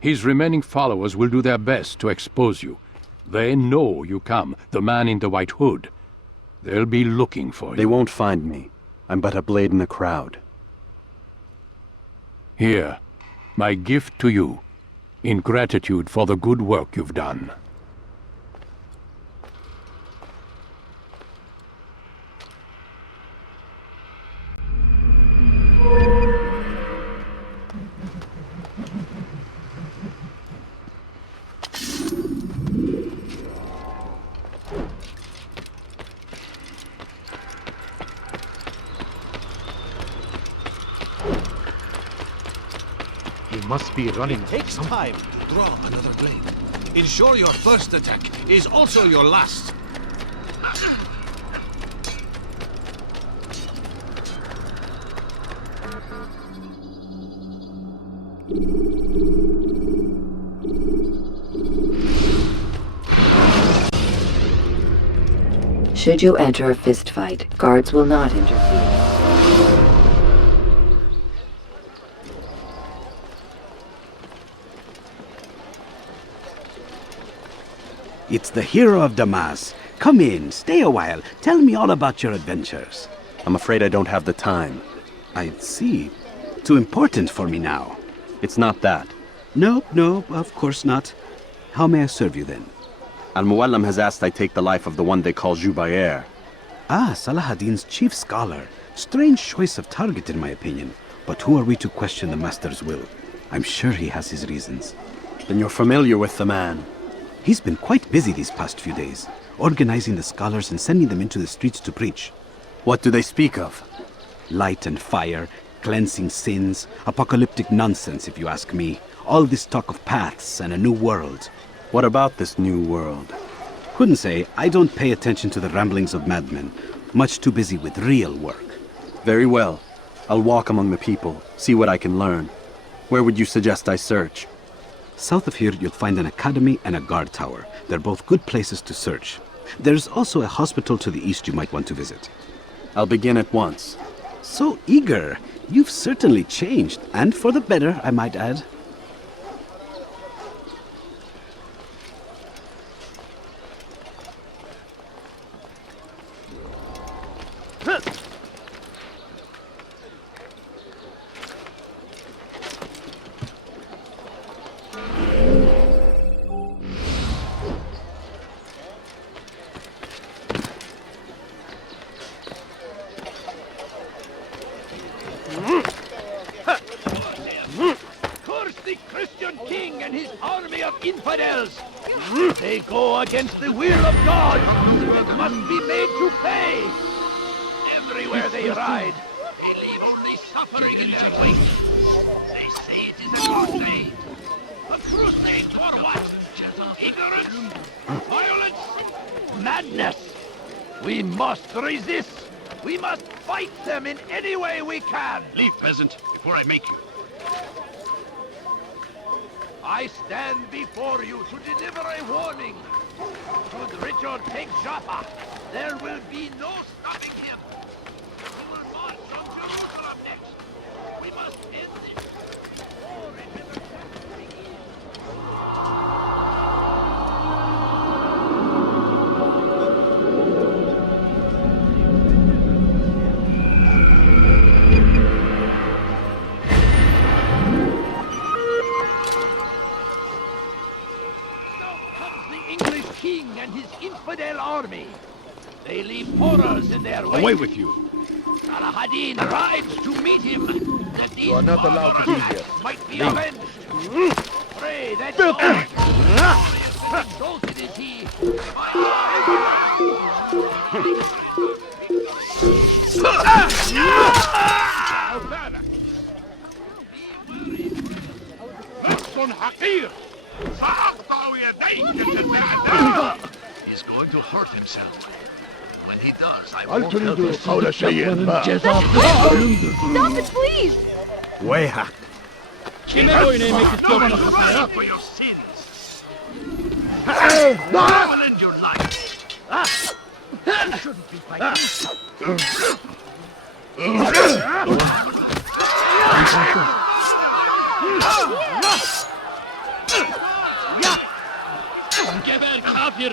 His remaining followers will do their best to expose you. They know you come, the man in the white hood. They'll be looking for you. They won't find me. I'm but a blade in a crowd. Here, my gift to you, in gratitude for the good work you've done. You must be running. It takes time to draw another blade. Ensure your first attack is also your last. Should you enter a fistfight, guards will not interfere. It's the hero of Damascus. Come in, stay a while. Tell me all about your adventures. I'm afraid I don't have the time. I see. Too important for me now. It's not that. No, of course not. How may I serve you then? Mualim has asked I take the life of the one they call Jubair. Ah, Saladin's chief scholar. Strange choice of target in my opinion. But who are we to question the master's will? I'm sure he has his reasons. Then you're familiar with the man. He's been quite busy these past few days, organizing the scholars and sending them into the streets to preach. What do they speak of? Light and fire, cleansing sins, apocalyptic nonsense if you ask me. All this talk of paths and a new world. What about this new world? Couldn't say. I don't pay attention to the ramblings of madmen. Much too busy with real work. Very well. I'll walk among the people, see what I can learn. Where would you suggest I search? South of here, you'll find an academy and a guard tower. They're both good places to search. There's also a hospital to the east you might want to visit. I'll begin at once. So eager. You've certainly changed, and for the better, I might add. Curse the Christian king and his army of infidels! They go against the will of God and must be made to pay! Everywhere they ride, they leave only suffering in their wake. They say it is a crusade. A crusade for what? Ignorance? Violence? Madness! We must resist! We must fight them in any way we can! Leave, peasant, before I make you. I stand before you to deliver a warning. Should Richard take Jaffa, there will be no stopping him. He will march on Jerusalem next. We must end this. And his infidel army. They leave horrors in their wake. Away with you. Addin rides to meet him, that these You are not allowed to be here. might be Leave. avenged. Pray that exalted is he. He's going to hurt himself. When he does, I هل won't تريد help him. قول شيء ما؟ Stop it, please! Wayhack. Sorry for your sins. I will end your life. You shouldn't be جبل كافر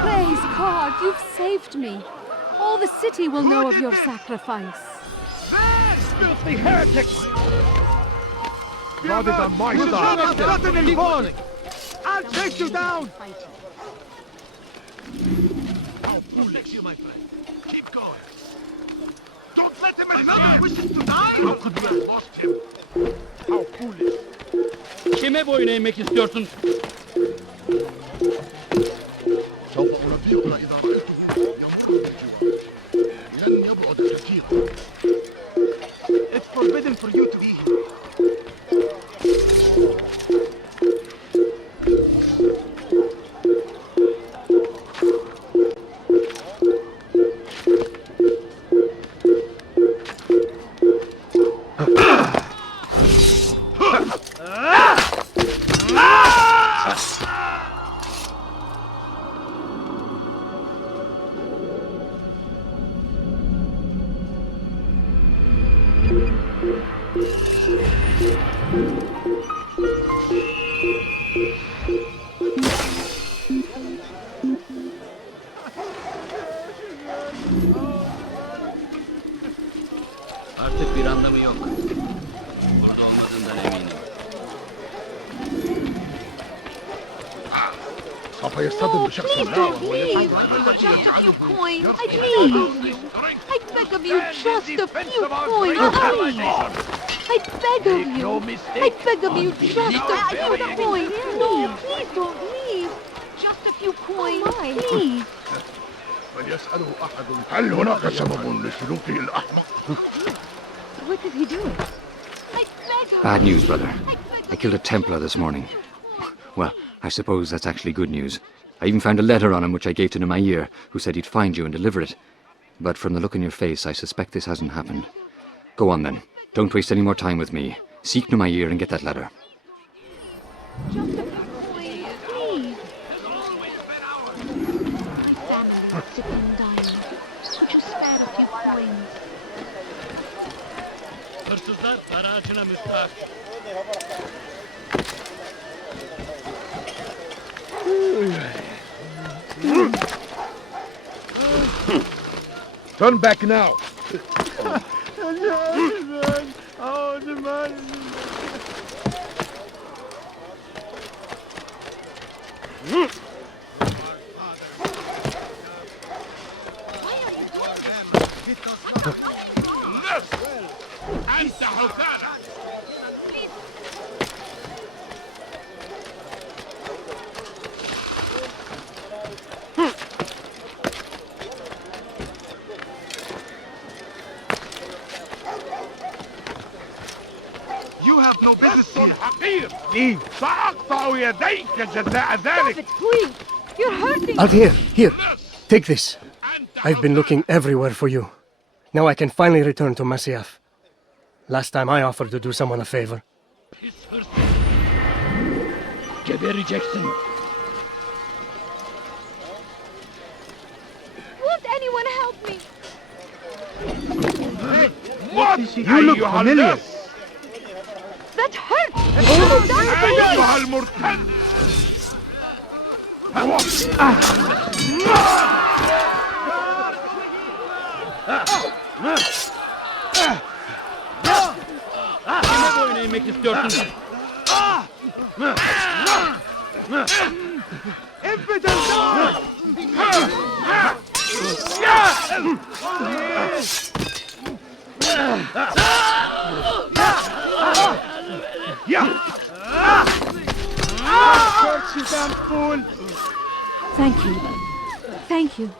Praise God, you've saved me. All the city will know of your sacrifice. Filthy heretics! God is on my side. Nothing in warning. I'll take you down. How foolish you, my friend. Keep going. Don't let him another wishes to die. How could you have lost him? How foolish. Kime boyun eğmek istiyorsun? سوف أرافقك إذا رأيته يمر بالجوار. لن يبعد كثيرا. It's forbidden for you to be here. Artık bir anlamı yok. Burada olmadığından eminim. سوف يصطدم بشخص ما وهو يفعل. Just a few coins. I beg of you. I beg of you, just a few coins. I beg of you. I beg of you, just a few coins. No, please don't leave. Just a few coins, please. فليسأله أحد هل هناك سبب لسلوكه الأحمق؟ What did he do? Bad news, brother. I killed a Templar this morning. Well, I suppose that's actually good news. I even found a letter on him which I gave to Jubair, who said he'd find you and deliver it. But from the look in your face, I suspect this hasn't happened. Go on then. Don't waste any more time with me. Seek Jubair and get that letter. Just a please. My family is sick and dying. Could you spare a few coins? Hırsızlar barajına müstahak. Turn back now. أنت حكامة. You have no business here. حقير. ليه؟ سأقطع يديك جزاء ذلك. Stop it, please! You're hurting Altair, here. Take this. I've been looking everywhere for you. Now I can finally return to Masyaf. Last time I offered to do someone a favor. Jubair rejection. Won't anyone help me? What? You look familiar. That hurts! أيها المرتد. Kime boyun eğmek istiyorsun? Thank you. Thank you.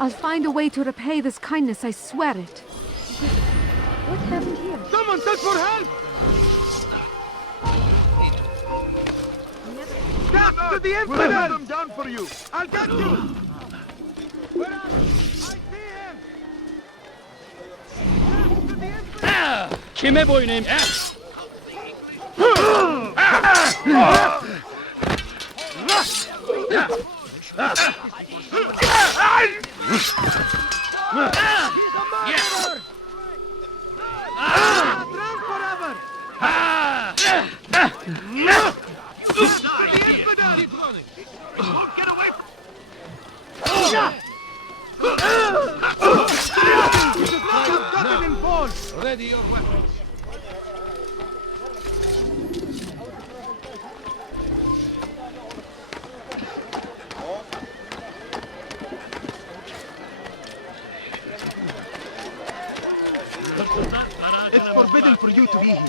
I'll find a way to repay this kindness, I swear it. What happened here? Someone send for help! Step to the infidel! I'll them down for you. I'll get you. Where are you? I see him. Kime boyun eğmek? Ready your weapons. It's forbidden for you to be here.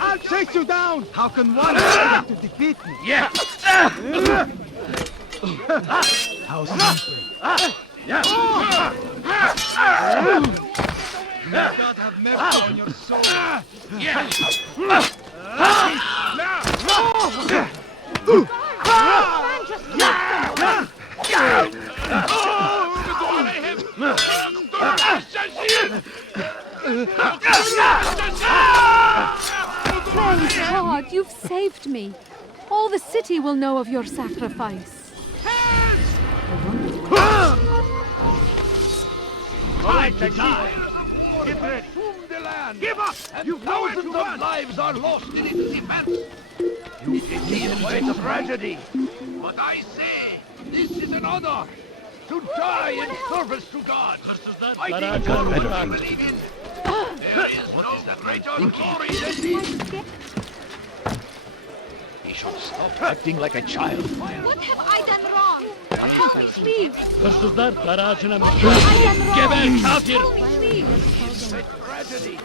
I'll chase you down! How can one expect to defeat me? Yeah! How simple. Yeah! May God have mercy on your soul. Yeah! Praise God, you've saved me. All the city will know of your sacrifice. Time to die! consumed the land. Give up! And thousands of lives are lost in its defense. You see it quite a tragedy. But I say, this is an honor. To die in service to God. Fighting for what we believe in. There is no greater glory than this. He should stop acting like a child. What have I done wrong? Help me, please. Hırsızlar garajına mı? Geber kafir! It's a tragedy.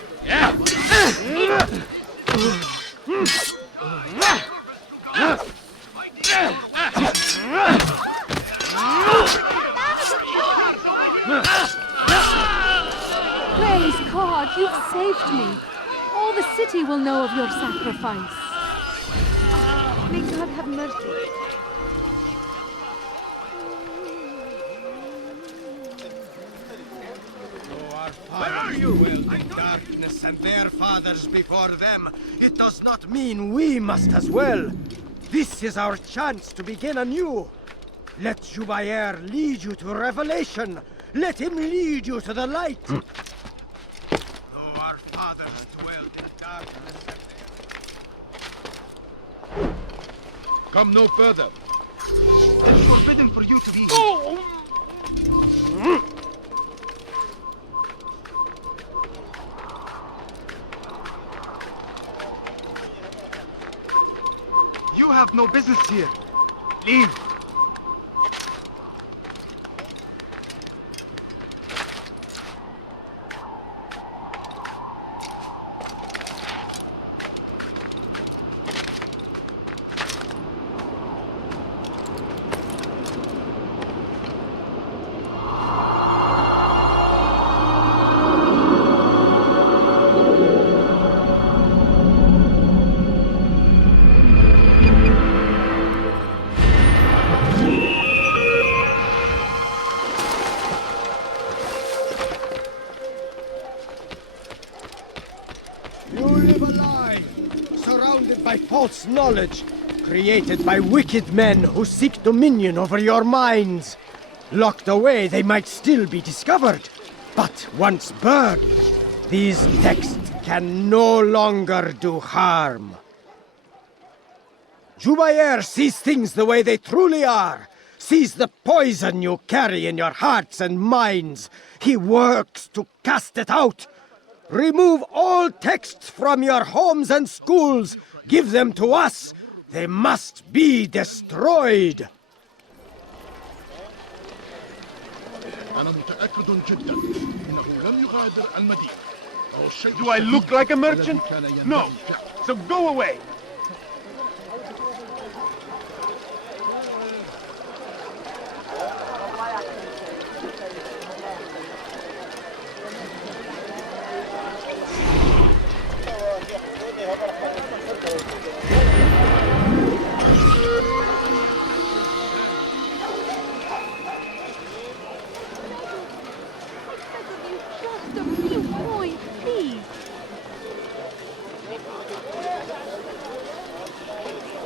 Praise God, you've saved me. All the city will know of your sacrifice. May God have mercy. Where are you? Dwell in darkness and their fathers before them. It does not mean we must as well. This is our chance to begin anew. Let Jubair lead you to revelation. Let him lead you to the light. Though our fathers dwelled in darkness. Come no further. It's forbidden for you to be here. You have no business here. Leave. False knowledge, created by wicked men who seek dominion over your minds. Locked away, they might still be discovered. But once burned, these texts can no longer do harm. Jubair sees things the way they truly are, sees the poison you carry in your hearts and minds. He works to cast it out. Remove all texts from your homes and schools. Give them to us. They must be destroyed. Do I look like a merchant? No. So go away.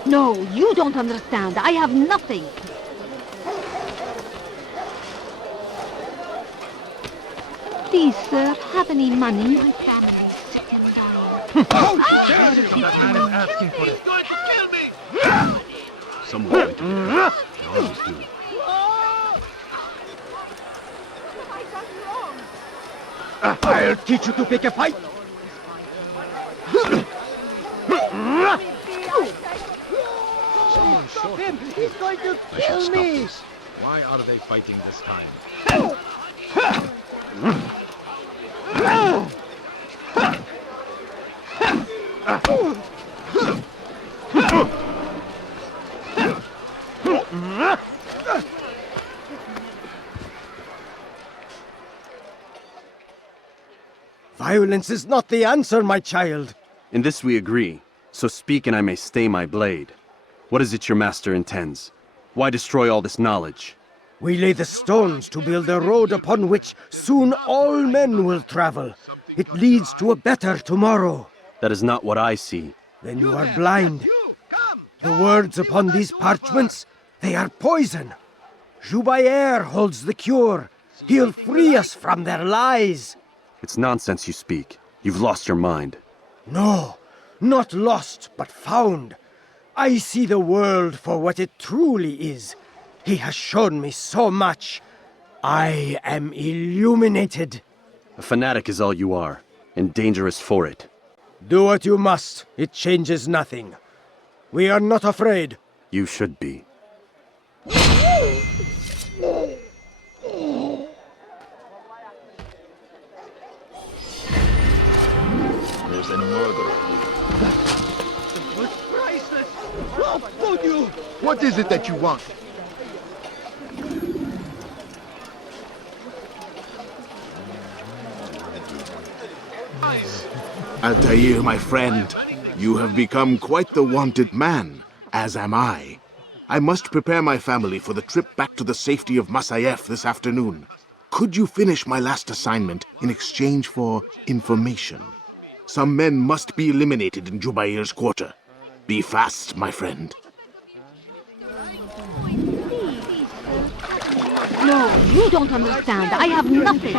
No, you don't understand. I have nothing. Please, sir, have any money? My family's sick and dying. How dare you! That man is asking for it. He's going to kill me! Someone's going to kill him. They always do. I'll teach you to pick a fight. Someone shot him. He's going to I should kill stop me. this. Why are they fighting this time? Violence is not the answer, my child. In this we agree, so speak and I may stay my blade. What is it your master intends? Why destroy all this knowledge? We lay the stones to build a road upon which soon all men will travel. It leads to a better tomorrow. That is not what I see. Then you are blind. The words upon these parchments, they are poison. Jubair holds the cure. He'll free us from their lies. It's nonsense you speak. You've lost your mind. No, not lost, but found. I see the world for what it truly is. He has shown me so much. I am illuminated. A fanatic is all you are, and dangerous for it. Do what you must. It changes nothing. We are not afraid. You should be. There's a murderer. It was priceless! How could you? What is it that you want? Altair, my friend, you have become quite the wanted man, as am I. I must prepare my family for the trip back to the safety of Masayef this afternoon. Could you finish my last assignment in exchange for information? Some men must be eliminated in Jubair's quarter. Be fast, my friend. No, you don't understand. I have nothing.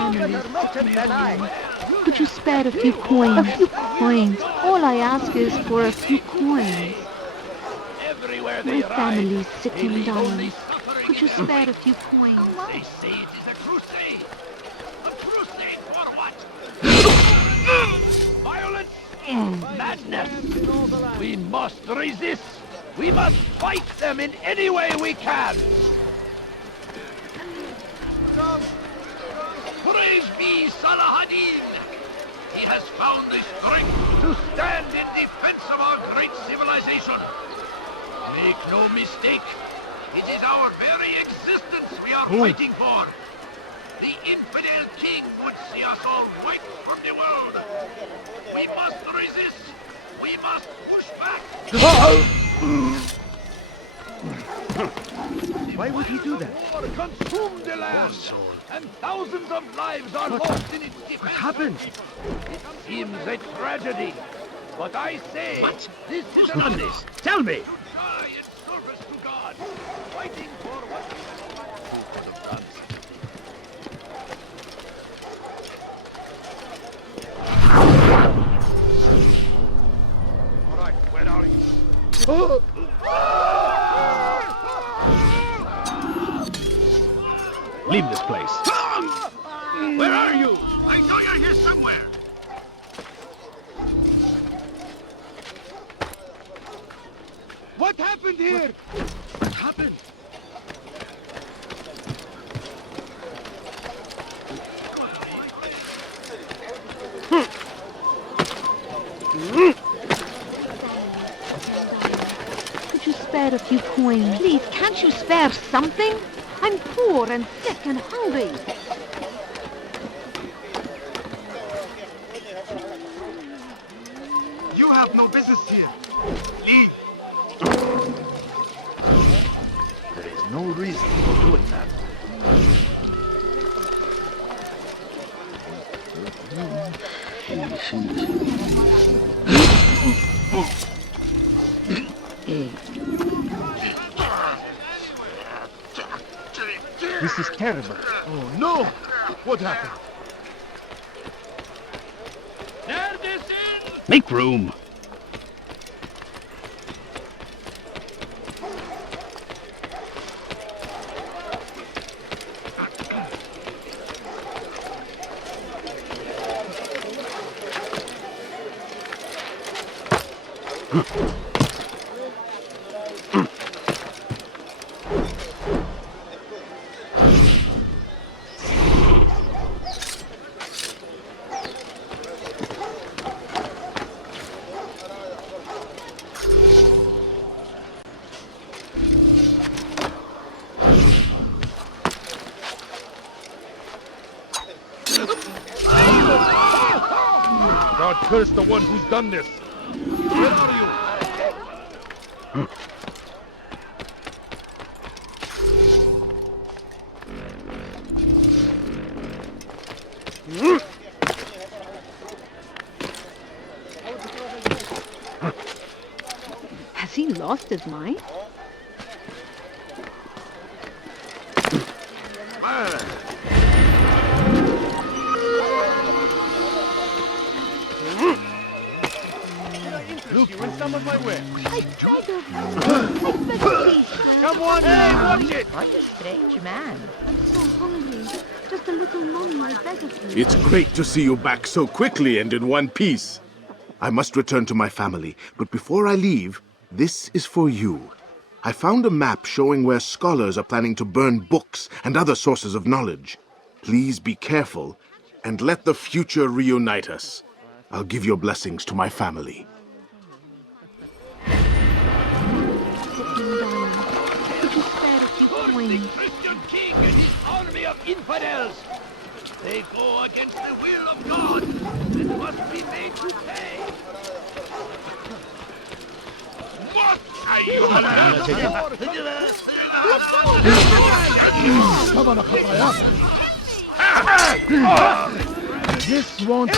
Could you spare a few coins? A few coins. All I ask is for a few coins. My family's sick and dying. Could you spare a few coins? They say it is a crusade. A crusade for what? Violence! Madness! We must resist! We must fight them in any way we can! Praise be Salah Addin! He has found the strength to stand in defense of our great civilization. Make no mistake, it is our very existence we are fighting for. The infidel king would see us all wiped from the world. We must resist. We must push back. Why would he do that? War consumed the land, and thousands of lives are lost in its defense. What happened? It seems a tragedy, but I say this is Who's done this? Tell me! To die in service to God, fighting for what we could have done. All right, where are you? Leave this place. Where are you? I know you're here somewhere. What happened here? What happened? Could you spare a few coins? Please, can't you spare something? I'm poor and sick and hungry. You have no business here. Leave. There is no reason for doing that. This is terrible. Oh no! What happened? Make room. God curse the one who's done this. Where are you? Has he lost his mind? you in some of my wares. I beg of you. I beg of you. Come on, hey, watch it! What a strange man. I'm so hungry. Just a little money, I beg of you. It's great to see you back so quickly and in one piece. I must return to my family, but before I leave, this is for you. I found a map showing where scholars are planning to burn books and other sources of knowledge. Please be careful, and let the future reunite us. I'll give your blessings to my family. The Christian king and his army of infidels. They go against the will of God and must be made to pay. What are you This won't...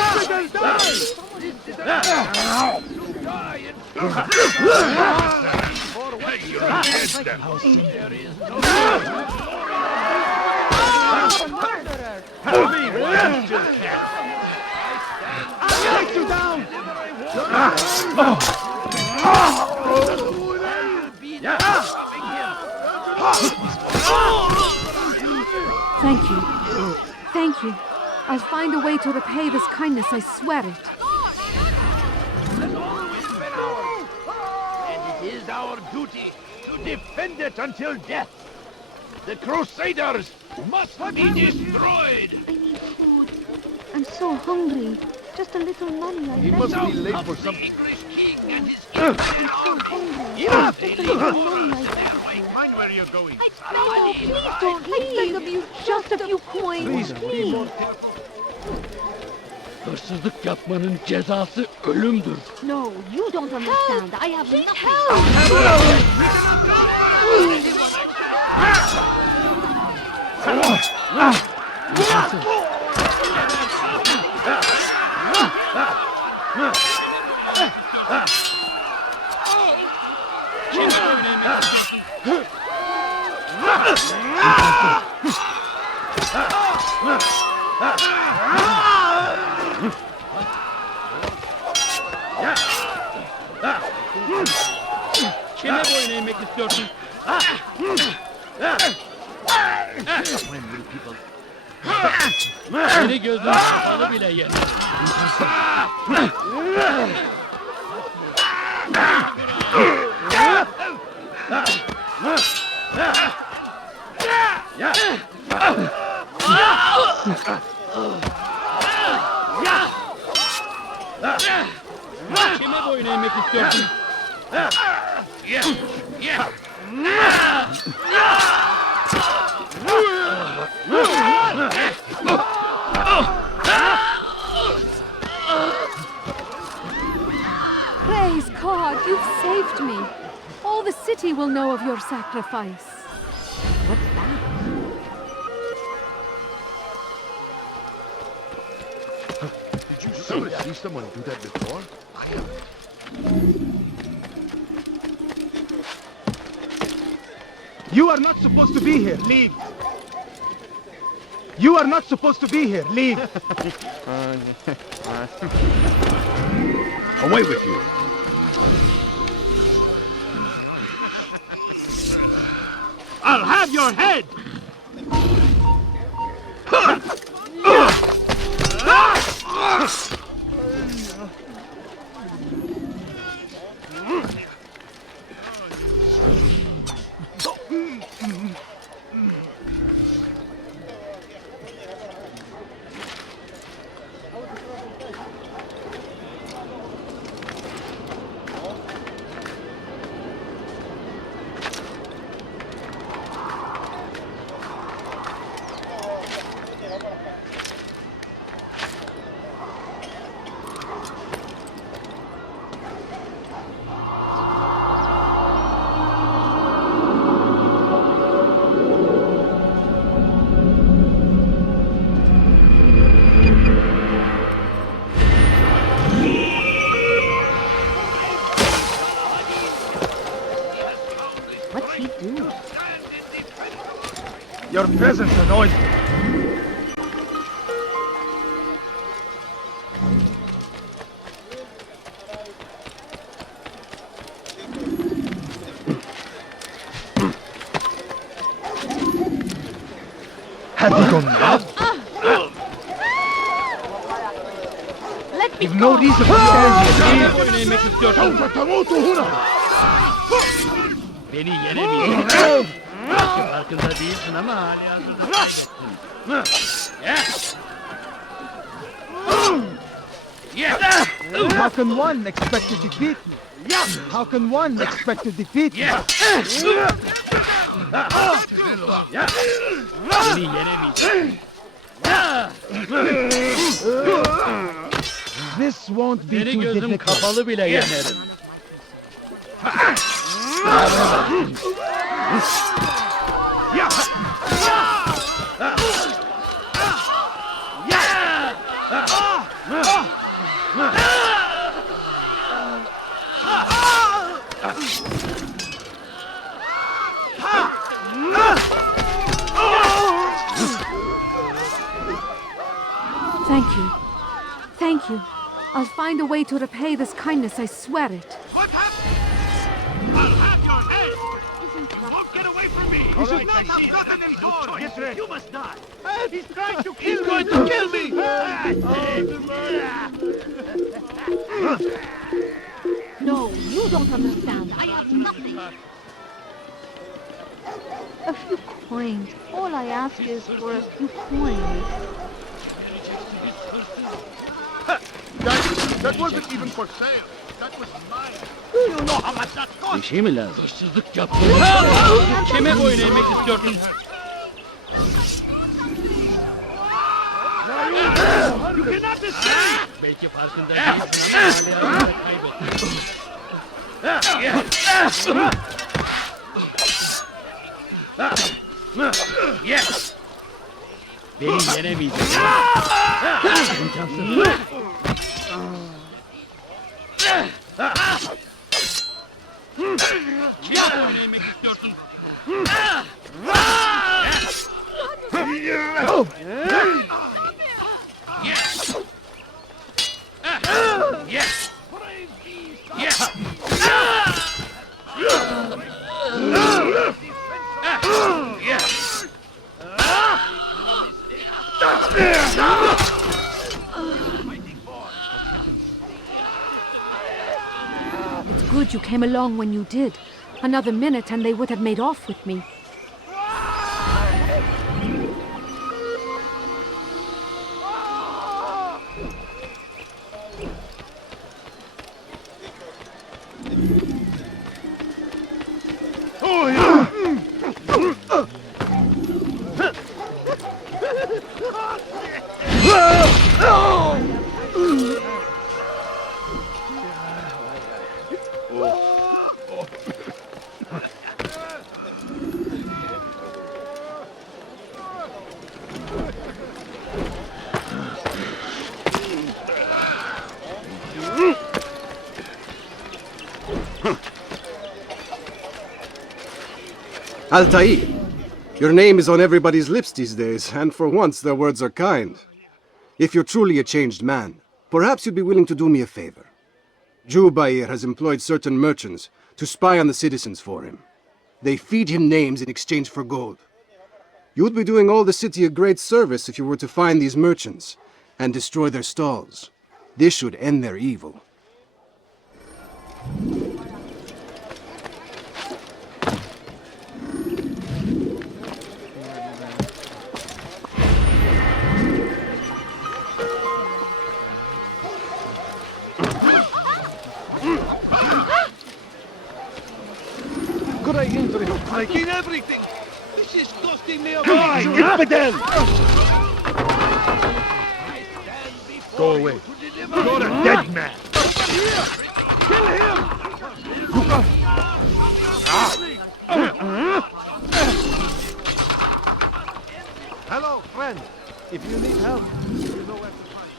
Take you down! Thank you. Thank you. I'll find a way to repay this kindness, I swear it. Has always been ours, and it is our duty to defend it until death. The Crusaders must be destroyed. I need food. I'm so hungry. Just a little money, I beg of you. He must be late for something. English king and his I'm so hungry. Just a little money, I beg of you. Mind where you're going. No, please don't leave. I beg of you, just a few coins, please. Hırsızlık yapmanın cezası ölümdür. No, you don't understand. I have nothing. Kime boyun eğmek istiyorsun? Seni gözün kapalı bile yer. Kime boyun eğmek istiyorsun? Praise God, you've saved me. All the city will know of your sacrifice. What's that? Did you see someone do that before? You are not supposed to be here. Leave. You are not supposed to be here. Leave. Away with you. I'll have your head! Your presence annoys me. Have you gone mad? Let me You've no reason to stand Beni yenemeyeceksin. Farkında değilsin ama halihazırda kaybettin. How can one expect to defeat me? How can one expect to defeat me? Beni yenemeyeceksin. This won't be Seni too gözüm difficult. kapalı bile yenerim. Thank you. Thank you. I'll find a way to repay this kindness, I swear it. What happened? I'll have your head! Don't get away from me! You should not have gotten him for! Get ready. You must die! He's trying to He's kill going me! to kill me! No, you don't understand. I have nothing. A few coins. All I ask is for a few coins. That wasn't even for sale. That was mine. You know how much that cost? Bir şey mi lazım? Hırsızlık yaptın. Kime boyun eğmek istiyorsun? You cannot escape! Belki farkında değilsin ama halihazırda kaybettin. Beni yenemeyeceksin. İmkansız. Kime boyun eğmek istiyorsun? It's good you came along when you did. Another minute and they would have made off with me. Altair, your name is on everybody's lips these days, and for once their words are kind. If you're truly a changed man, perhaps you'd be willing to do me a favor. Jubair has employed certain merchants to spy on the citizens for him. They feed him names in exchange for gold. You would be doing all the city a great service if you were to find these merchants and destroy their stalls. This should end their evil. Breaking everything! This is costing me a life! Infidel! Go away. You're a dead man. Kill him! Hello, friend. If you need help, you know where to find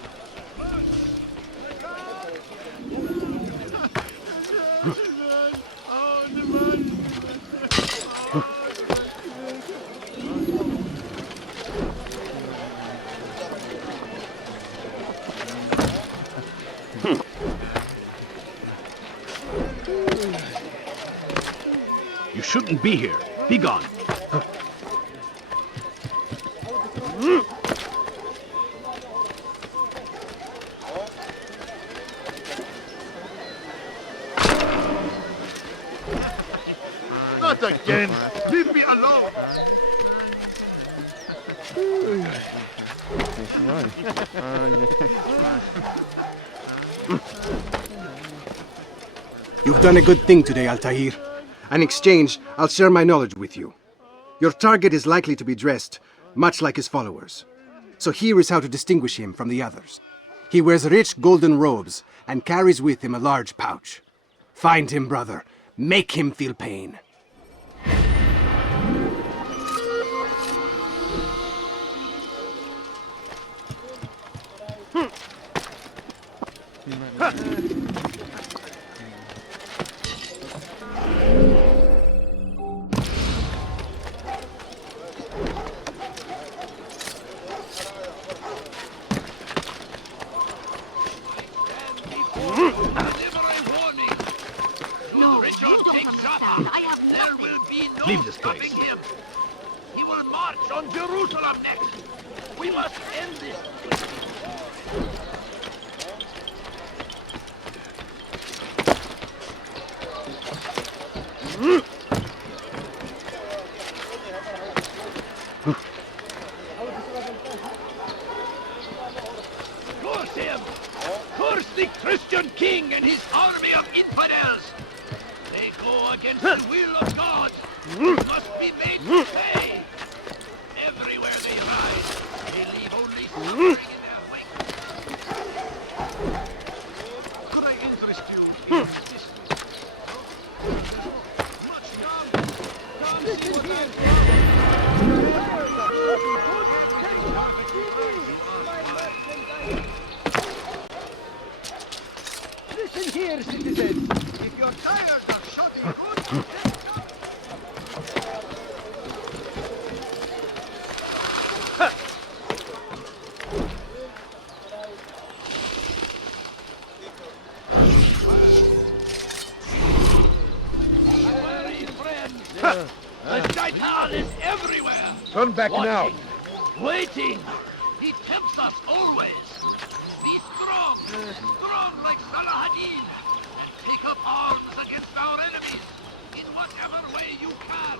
You shouldn't be here. Be gone. Not again! Leave me alone! You've done a good thing today, Altair. In exchange, I'll share my knowledge with you. Your target is likely to be dressed, much like his followers. So here is how to distinguish him from the others. He wears rich golden robes and carries with him a large pouch. Find him, brother. Make him feel pain. Leave this place. Him. He will march on Jerusalem next. We must end this. Curse him! Curse the Christian king and his army of infidels! They go against the will of God! Must be made to pay! Everywhere they rise, they leave only suffering in their wake. Could I interest you in assistance? Listen here, citizens. If your tires are shotting good, The Shaitan is everywhere! Turn back now! Waiting! He tempts us always! Be strong! Strong like Salah Addin! And take up arms against our enemies! In whatever way you can!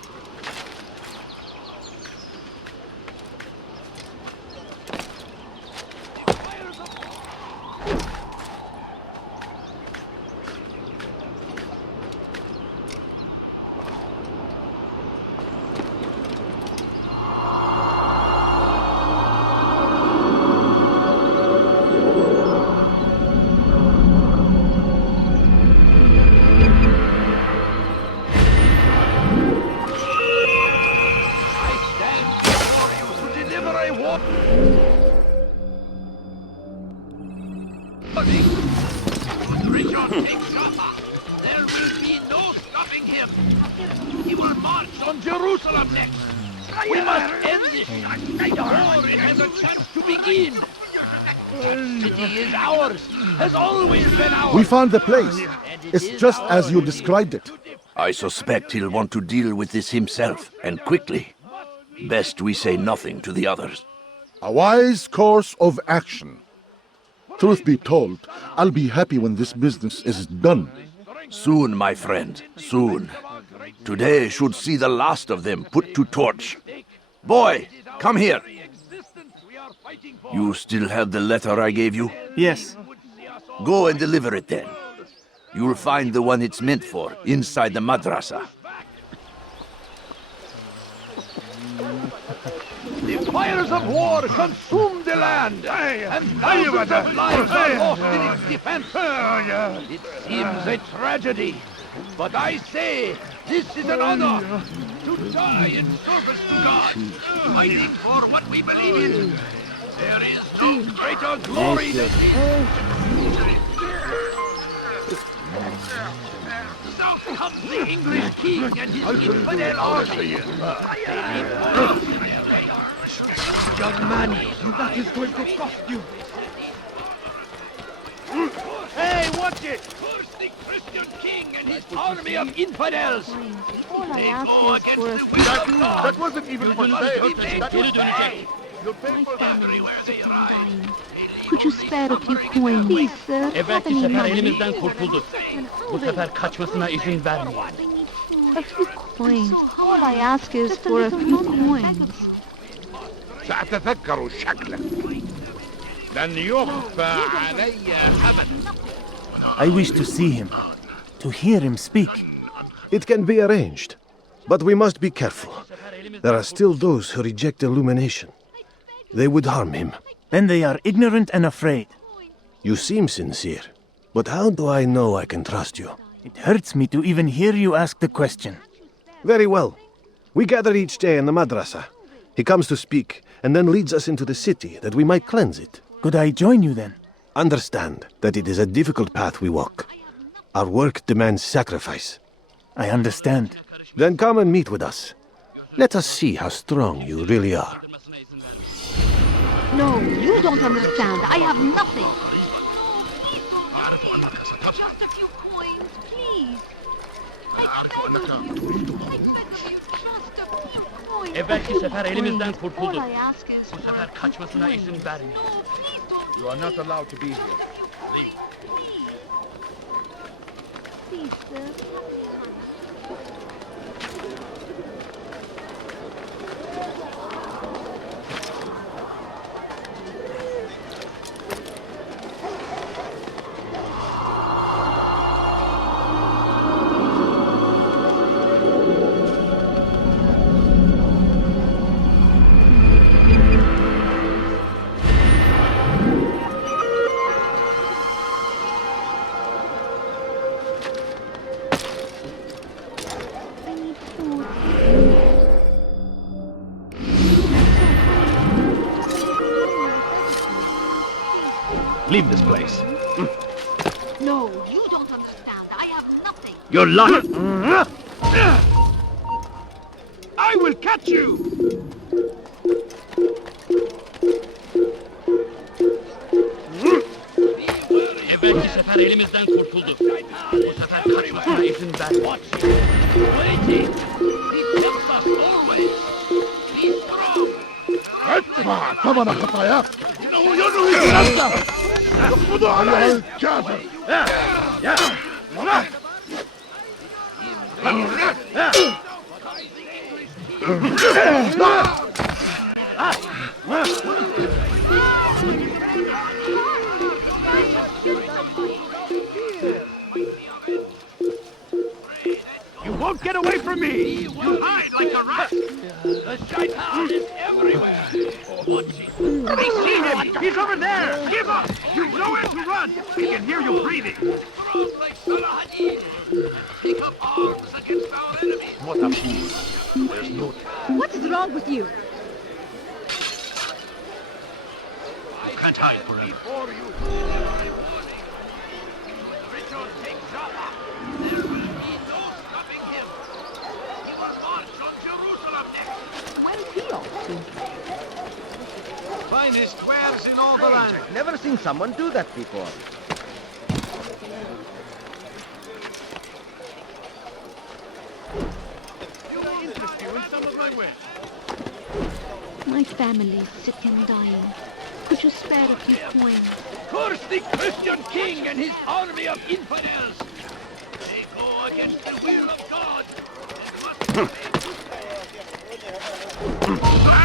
There will be no stopping him. He will march on Jerusalem next. We must end this before it has a chance to begin. The city is ours, has always been ours. We found the place. It's just as you described it. I suspect he'll want to deal with this himself, and quickly. Best we say nothing to the others. A wise course of action. Truth be told, I'll be happy when this business is done. Soon, my friend, soon. Today should see the last of them put to torch. Boy, come here. You still have the letter I gave you? Yes. Go and deliver it then. You'll find the one it's meant for inside the madrasa. The fires of war consumed the land, and thousands of lives are lost in its defense. It seems a tragedy, but I say this is an honor to die in service to God, fighting for what we believe in. There is no greater glory than this. South comes the English king and his infidel army. Young man, that is going to cost you. Hey, watch it! Curse the Christian king and his army of infidels. All I ask is for a That wasn't even for sale. My family is sick and dying. Could you spare a few coins? Please, sir. Have any sefer money? elimizden kurtuldu. Bu sefer kaçmasına izin vermeyiz. A few coins. All I ask is for a few coins. سأتذكر شكلك. لن يخفى علي أبدا. I wish to see him, to hear him speak. It can be arranged, but we must be careful. There are still those who reject illumination. They would harm him. Then they are ignorant and afraid. You seem sincere, but how do I know I can trust you? It hurts me to even hear you ask the question. Very well. We gather each day in the madrasa. He comes to speak, and then leads us into the city that we might cleanse it. Could I join you then? Understand that it is a difficult path we walk. Our work demands sacrifice. I understand. Then come and meet with us. Let us see how strong you really are. No, you don't understand. I have nothing. Just a few coins, please. Evvelki sefer elimizden kurtuldu. Bu sefer kaçmasına izin vermeyiz. You are not allowed to be here. Leave. Please, sir. Leave this place. No, you don't understand. I have nothing. You're lying. I will catch you. Evvelki sefer elimizden kurtuldu. Bu sefer kaçmasına izin vermeyiz. Waiting. He helps us always. Be strong. ادفع ثمن خطاياك. إنه ينوي بنفسه. اقبضوا على الكافر. You won't get away from me! You hide like a rat! The shaitan is everywhere! I see him! He's over there! Give up! You've nowhere to run! I can hear you breathing! Take up arms against our enemies! What a fool! There's no time. What's wrong with you? You can't hide forever. Before you. Richard, take Java! There will be no stopping him! He will march on Jerusalem next! Where's he off to? Finest wares in all the land. I've never seen someone do that before. My family is sick and dying. Could you spare a few coins? Curse the Christian king and his army of infidels! They go against the will of God!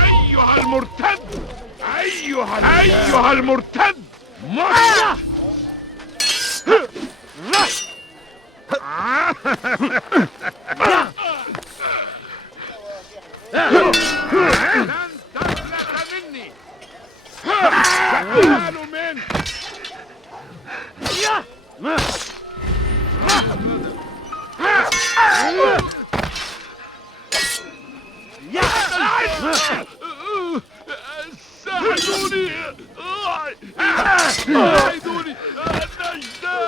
أيها المرتد! أيها المرتد! مصر! لن تفلت مني! تعالوا من! ساعدوني! ساعدوني! النجدة!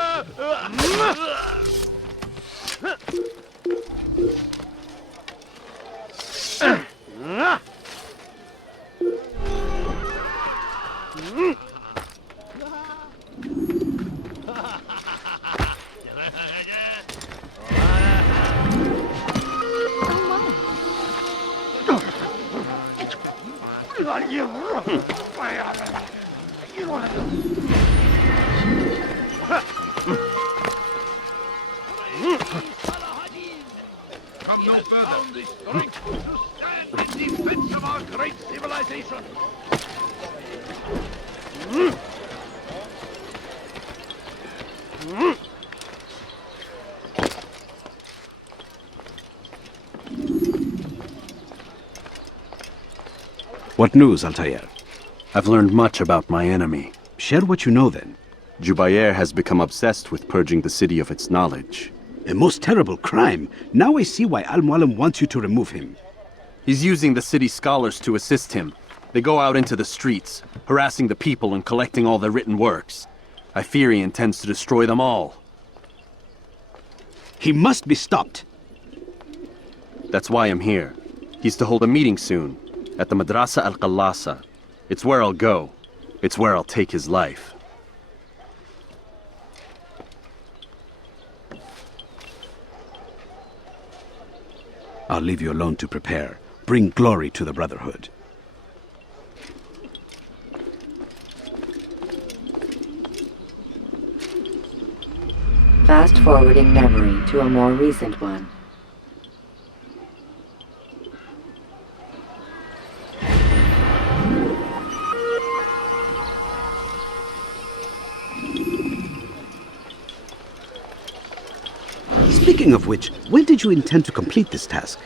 Come no further. Found the strength to stand in defense of our great civilization. What news, Altair? I've learned much about my enemy. Share what you know, then. Jubair has become obsessed with purging the city of its knowledge. A most terrible crime. Now I see why Mualim wants you to remove him. He's using the city scholars to assist him. They go out into the streets, harassing the people and collecting all their written works. I fear he intends to destroy them all. He must be stopped. That's why I'm here. He's to hold a meeting soon, at the Madrasa al-Qallasa. It's where I'll go. It's where I'll take his life. I'll leave you alone to prepare. Bring glory to the Brotherhood. Fast-forwarding memory to a more recent one. Speaking of which, when did you intend to complete this task?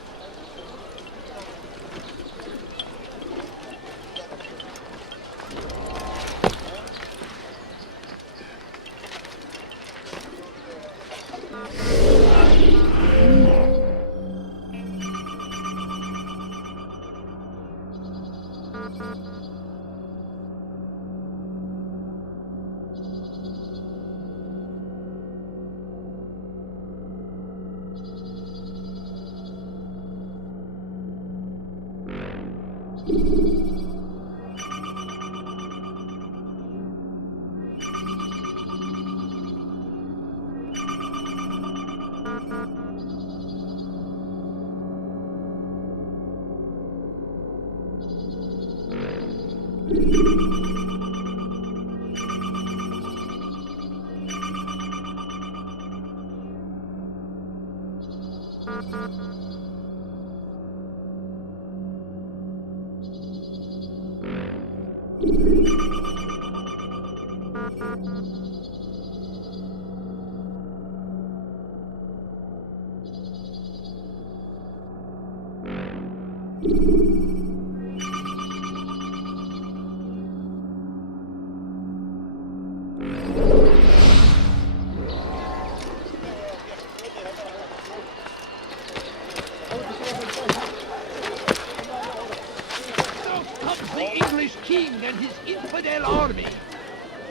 King and his infidel army.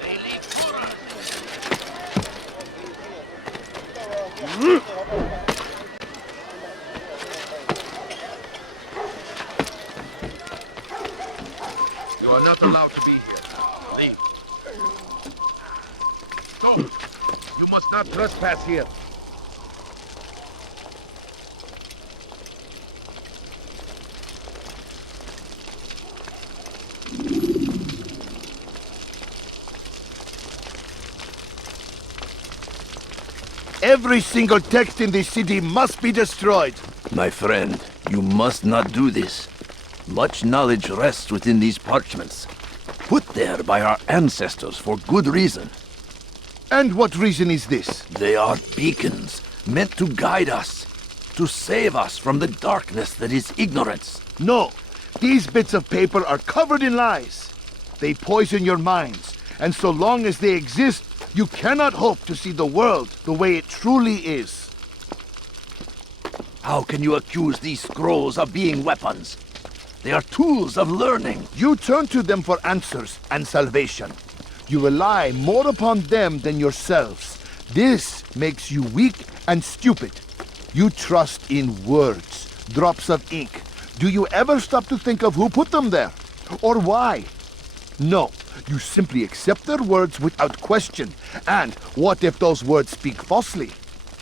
They leave for us. You are not allowed to be here. Leave. Don't. You must not trespass here. Every single text in this city must be destroyed. My friend, you must not do this. Much knowledge rests within these parchments, put there by our ancestors for good reason. And what reason is this? They are beacons, meant to guide us, to save us from the darkness that is ignorance. No, these bits of paper are covered in lies. They poison your minds, and so long as they exist, you cannot hope to see the world the way it truly is. How can you accuse these scrolls of being weapons? They are tools of learning. You turn to them for answers and salvation. You rely more upon them than yourselves. This makes you weak and stupid. You trust in words, drops of ink. Do you ever stop to think of who put them there? Or why? No, you simply accept their words without question. And what if those words speak falsely?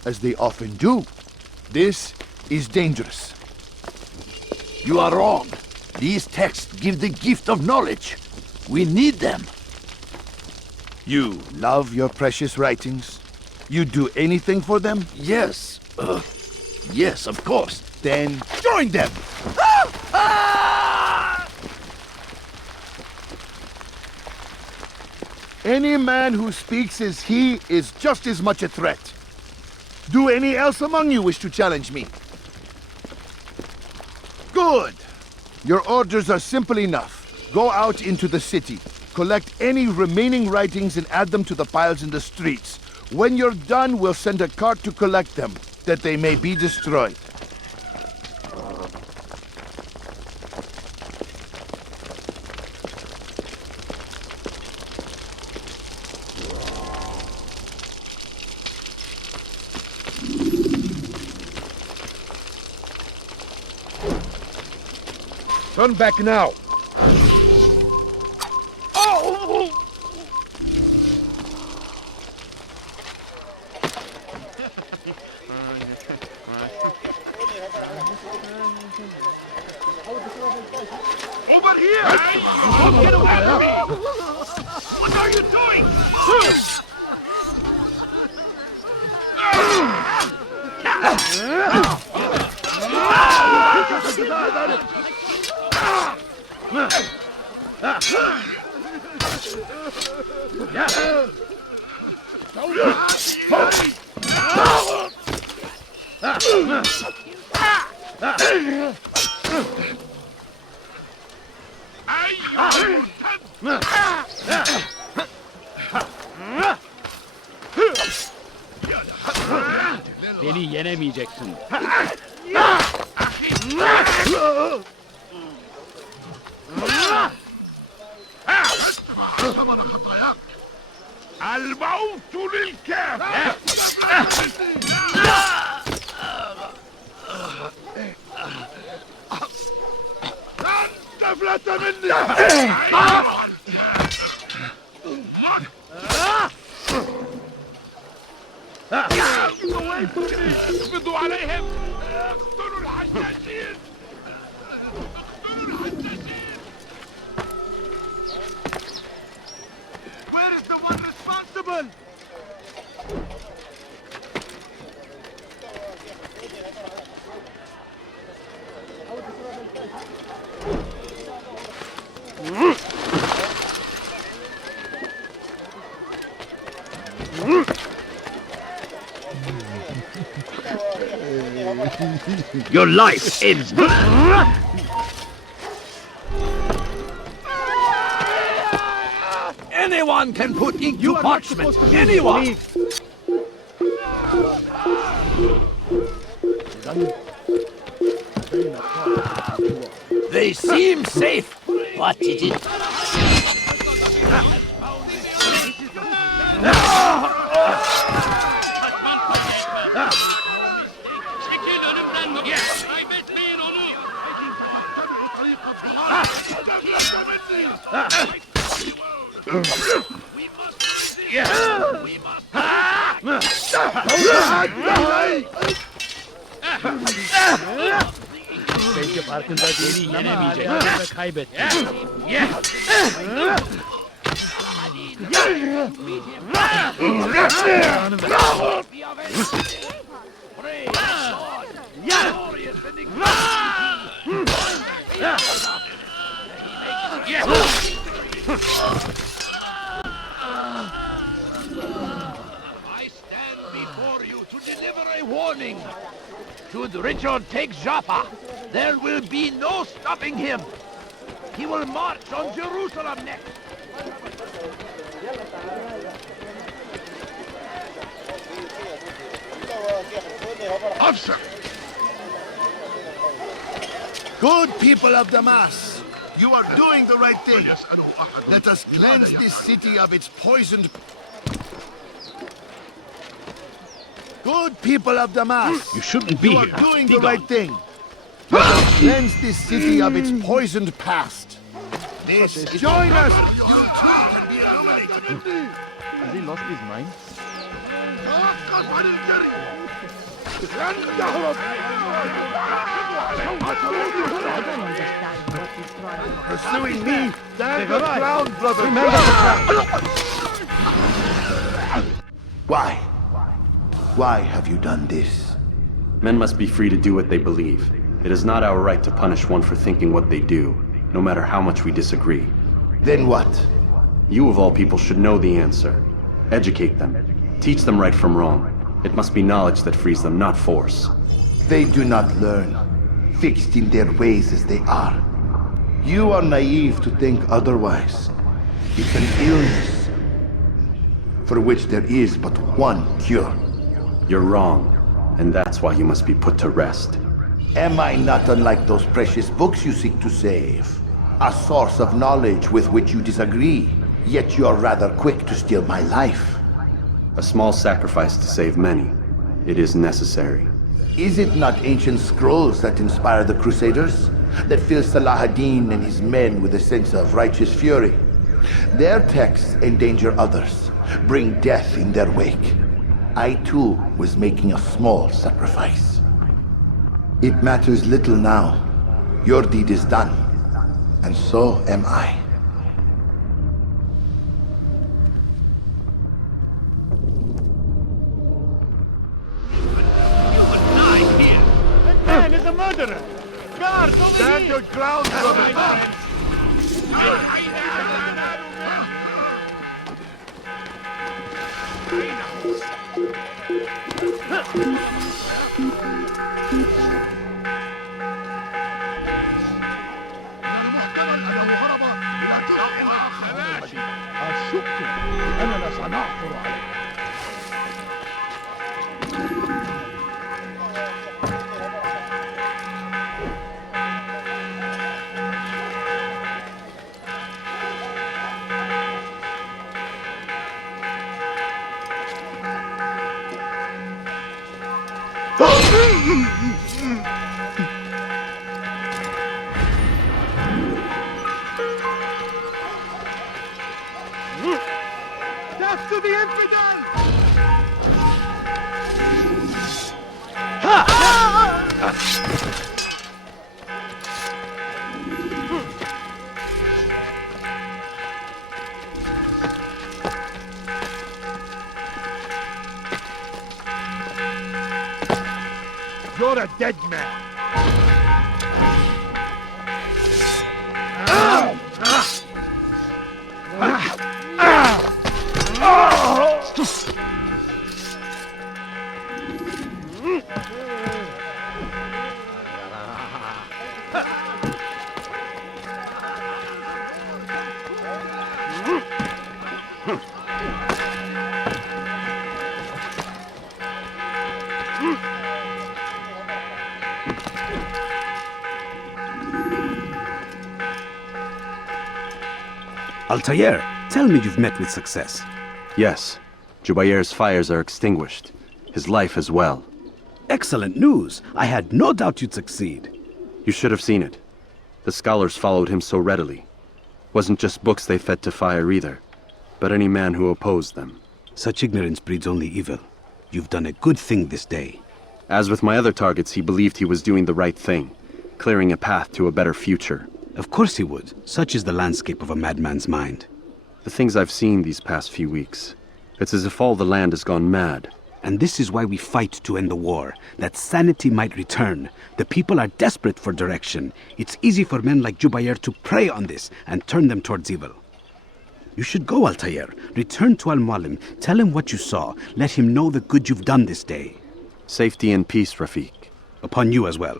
As they often do. This is dangerous. You are wrong. These texts give the gift of knowledge. We need them. You love your precious writings? You'd do anything for them? Yes. Yes, of course. Then join them! Any man who speaks as he is just as much a threat. Do any else among you wish to challenge me? Good! Your orders are simple enough. Go out into the city, collect any remaining writings and add them to the piles in the streets. When you're done, we'll send a cart to collect them, that they may be destroyed. Turn back now. Over here! Don't get away from me! What are you doing? Beni yenemeyeceksin. الموت للكافر أنت فلت مني اقبضوا عليهم اقتلوا الحشاشين Where is the one responsible? Your life ends. Anyone can put ink to parchment. Anyone. They seem safe, but it is. Belki farkında değilsin ama hala kaybettin. I stand before you to deliver a warning. Should Richard take Jaffa, there will be no stopping him. He will march on Jerusalem next. Officer! Good people of Damascus, you are doing the right thing. Let us cleanse this city of its poisoned... Good people of Damascus, You shouldn't be you here. are doing Be the gone. right thing. Let us cleanse this city of its poisoned past. This is... Join us! You too can be illuminated. Has he lost his mind? لن تهرب Pursuing me? Stand your ground, brother! Why? Why have you done this? Men must be free to do what they believe. It is not our right to punish one for thinking what they do, no matter how much we disagree. Then what? You of all people should know the answer. Educate them. Teach them right from wrong. It must be knowledge that frees them, not force. They do not learn, fixed in their ways as they are. You are naive to think otherwise. It's an illness for which there is but one cure. You're wrong, and that's why you must be put to rest. Am I not unlike those precious books you seek to save? A source of knowledge with which you disagree, yet you are rather quick to steal my life. A small sacrifice to save many. It is necessary. Is it not ancient scrolls that inspire the Crusaders? That fill Salah ad-Din and his men with a sense of righteous fury? Their texts endanger others, bring death in their wake. I too was making a small sacrifice. It matters little now. Your deed is done, and so am I. That man is a murderer! Guards, over Stand here! your ground, brother! أشك أننا سنعثر عليه. Death to the infidel! You're a dead man! Altair, tell me you've met with success. Yes. Jubair's fires are extinguished. His life as well. Excellent news. I had no doubt you'd succeed. You should have seen it. The scholars followed him so readily. Wasn't just books they fed to fire either, but any man who opposed them. Such ignorance breeds only evil. You've done a good thing this day. As with my other targets, he believed he was doing the right thing, clearing a path to a better future. Of course he would. Such is the landscape of a madman's mind. The things I've seen these past few weeks, it's as if all the land has gone mad. And this is why we fight to end the war, that sanity might return. The people are desperate for direction. It's easy for men like Jubair to prey on this and turn them towards evil. You should go, Altair. Return to Mualim. Tell him what you saw. Let him know the good you've done this day. Safety and peace, Rafiq. Upon you as well.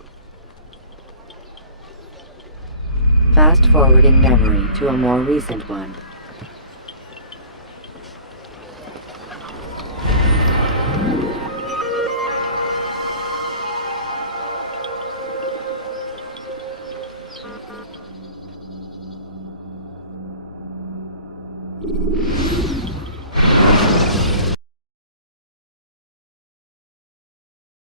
Fast-forwarding memory to a more recent one.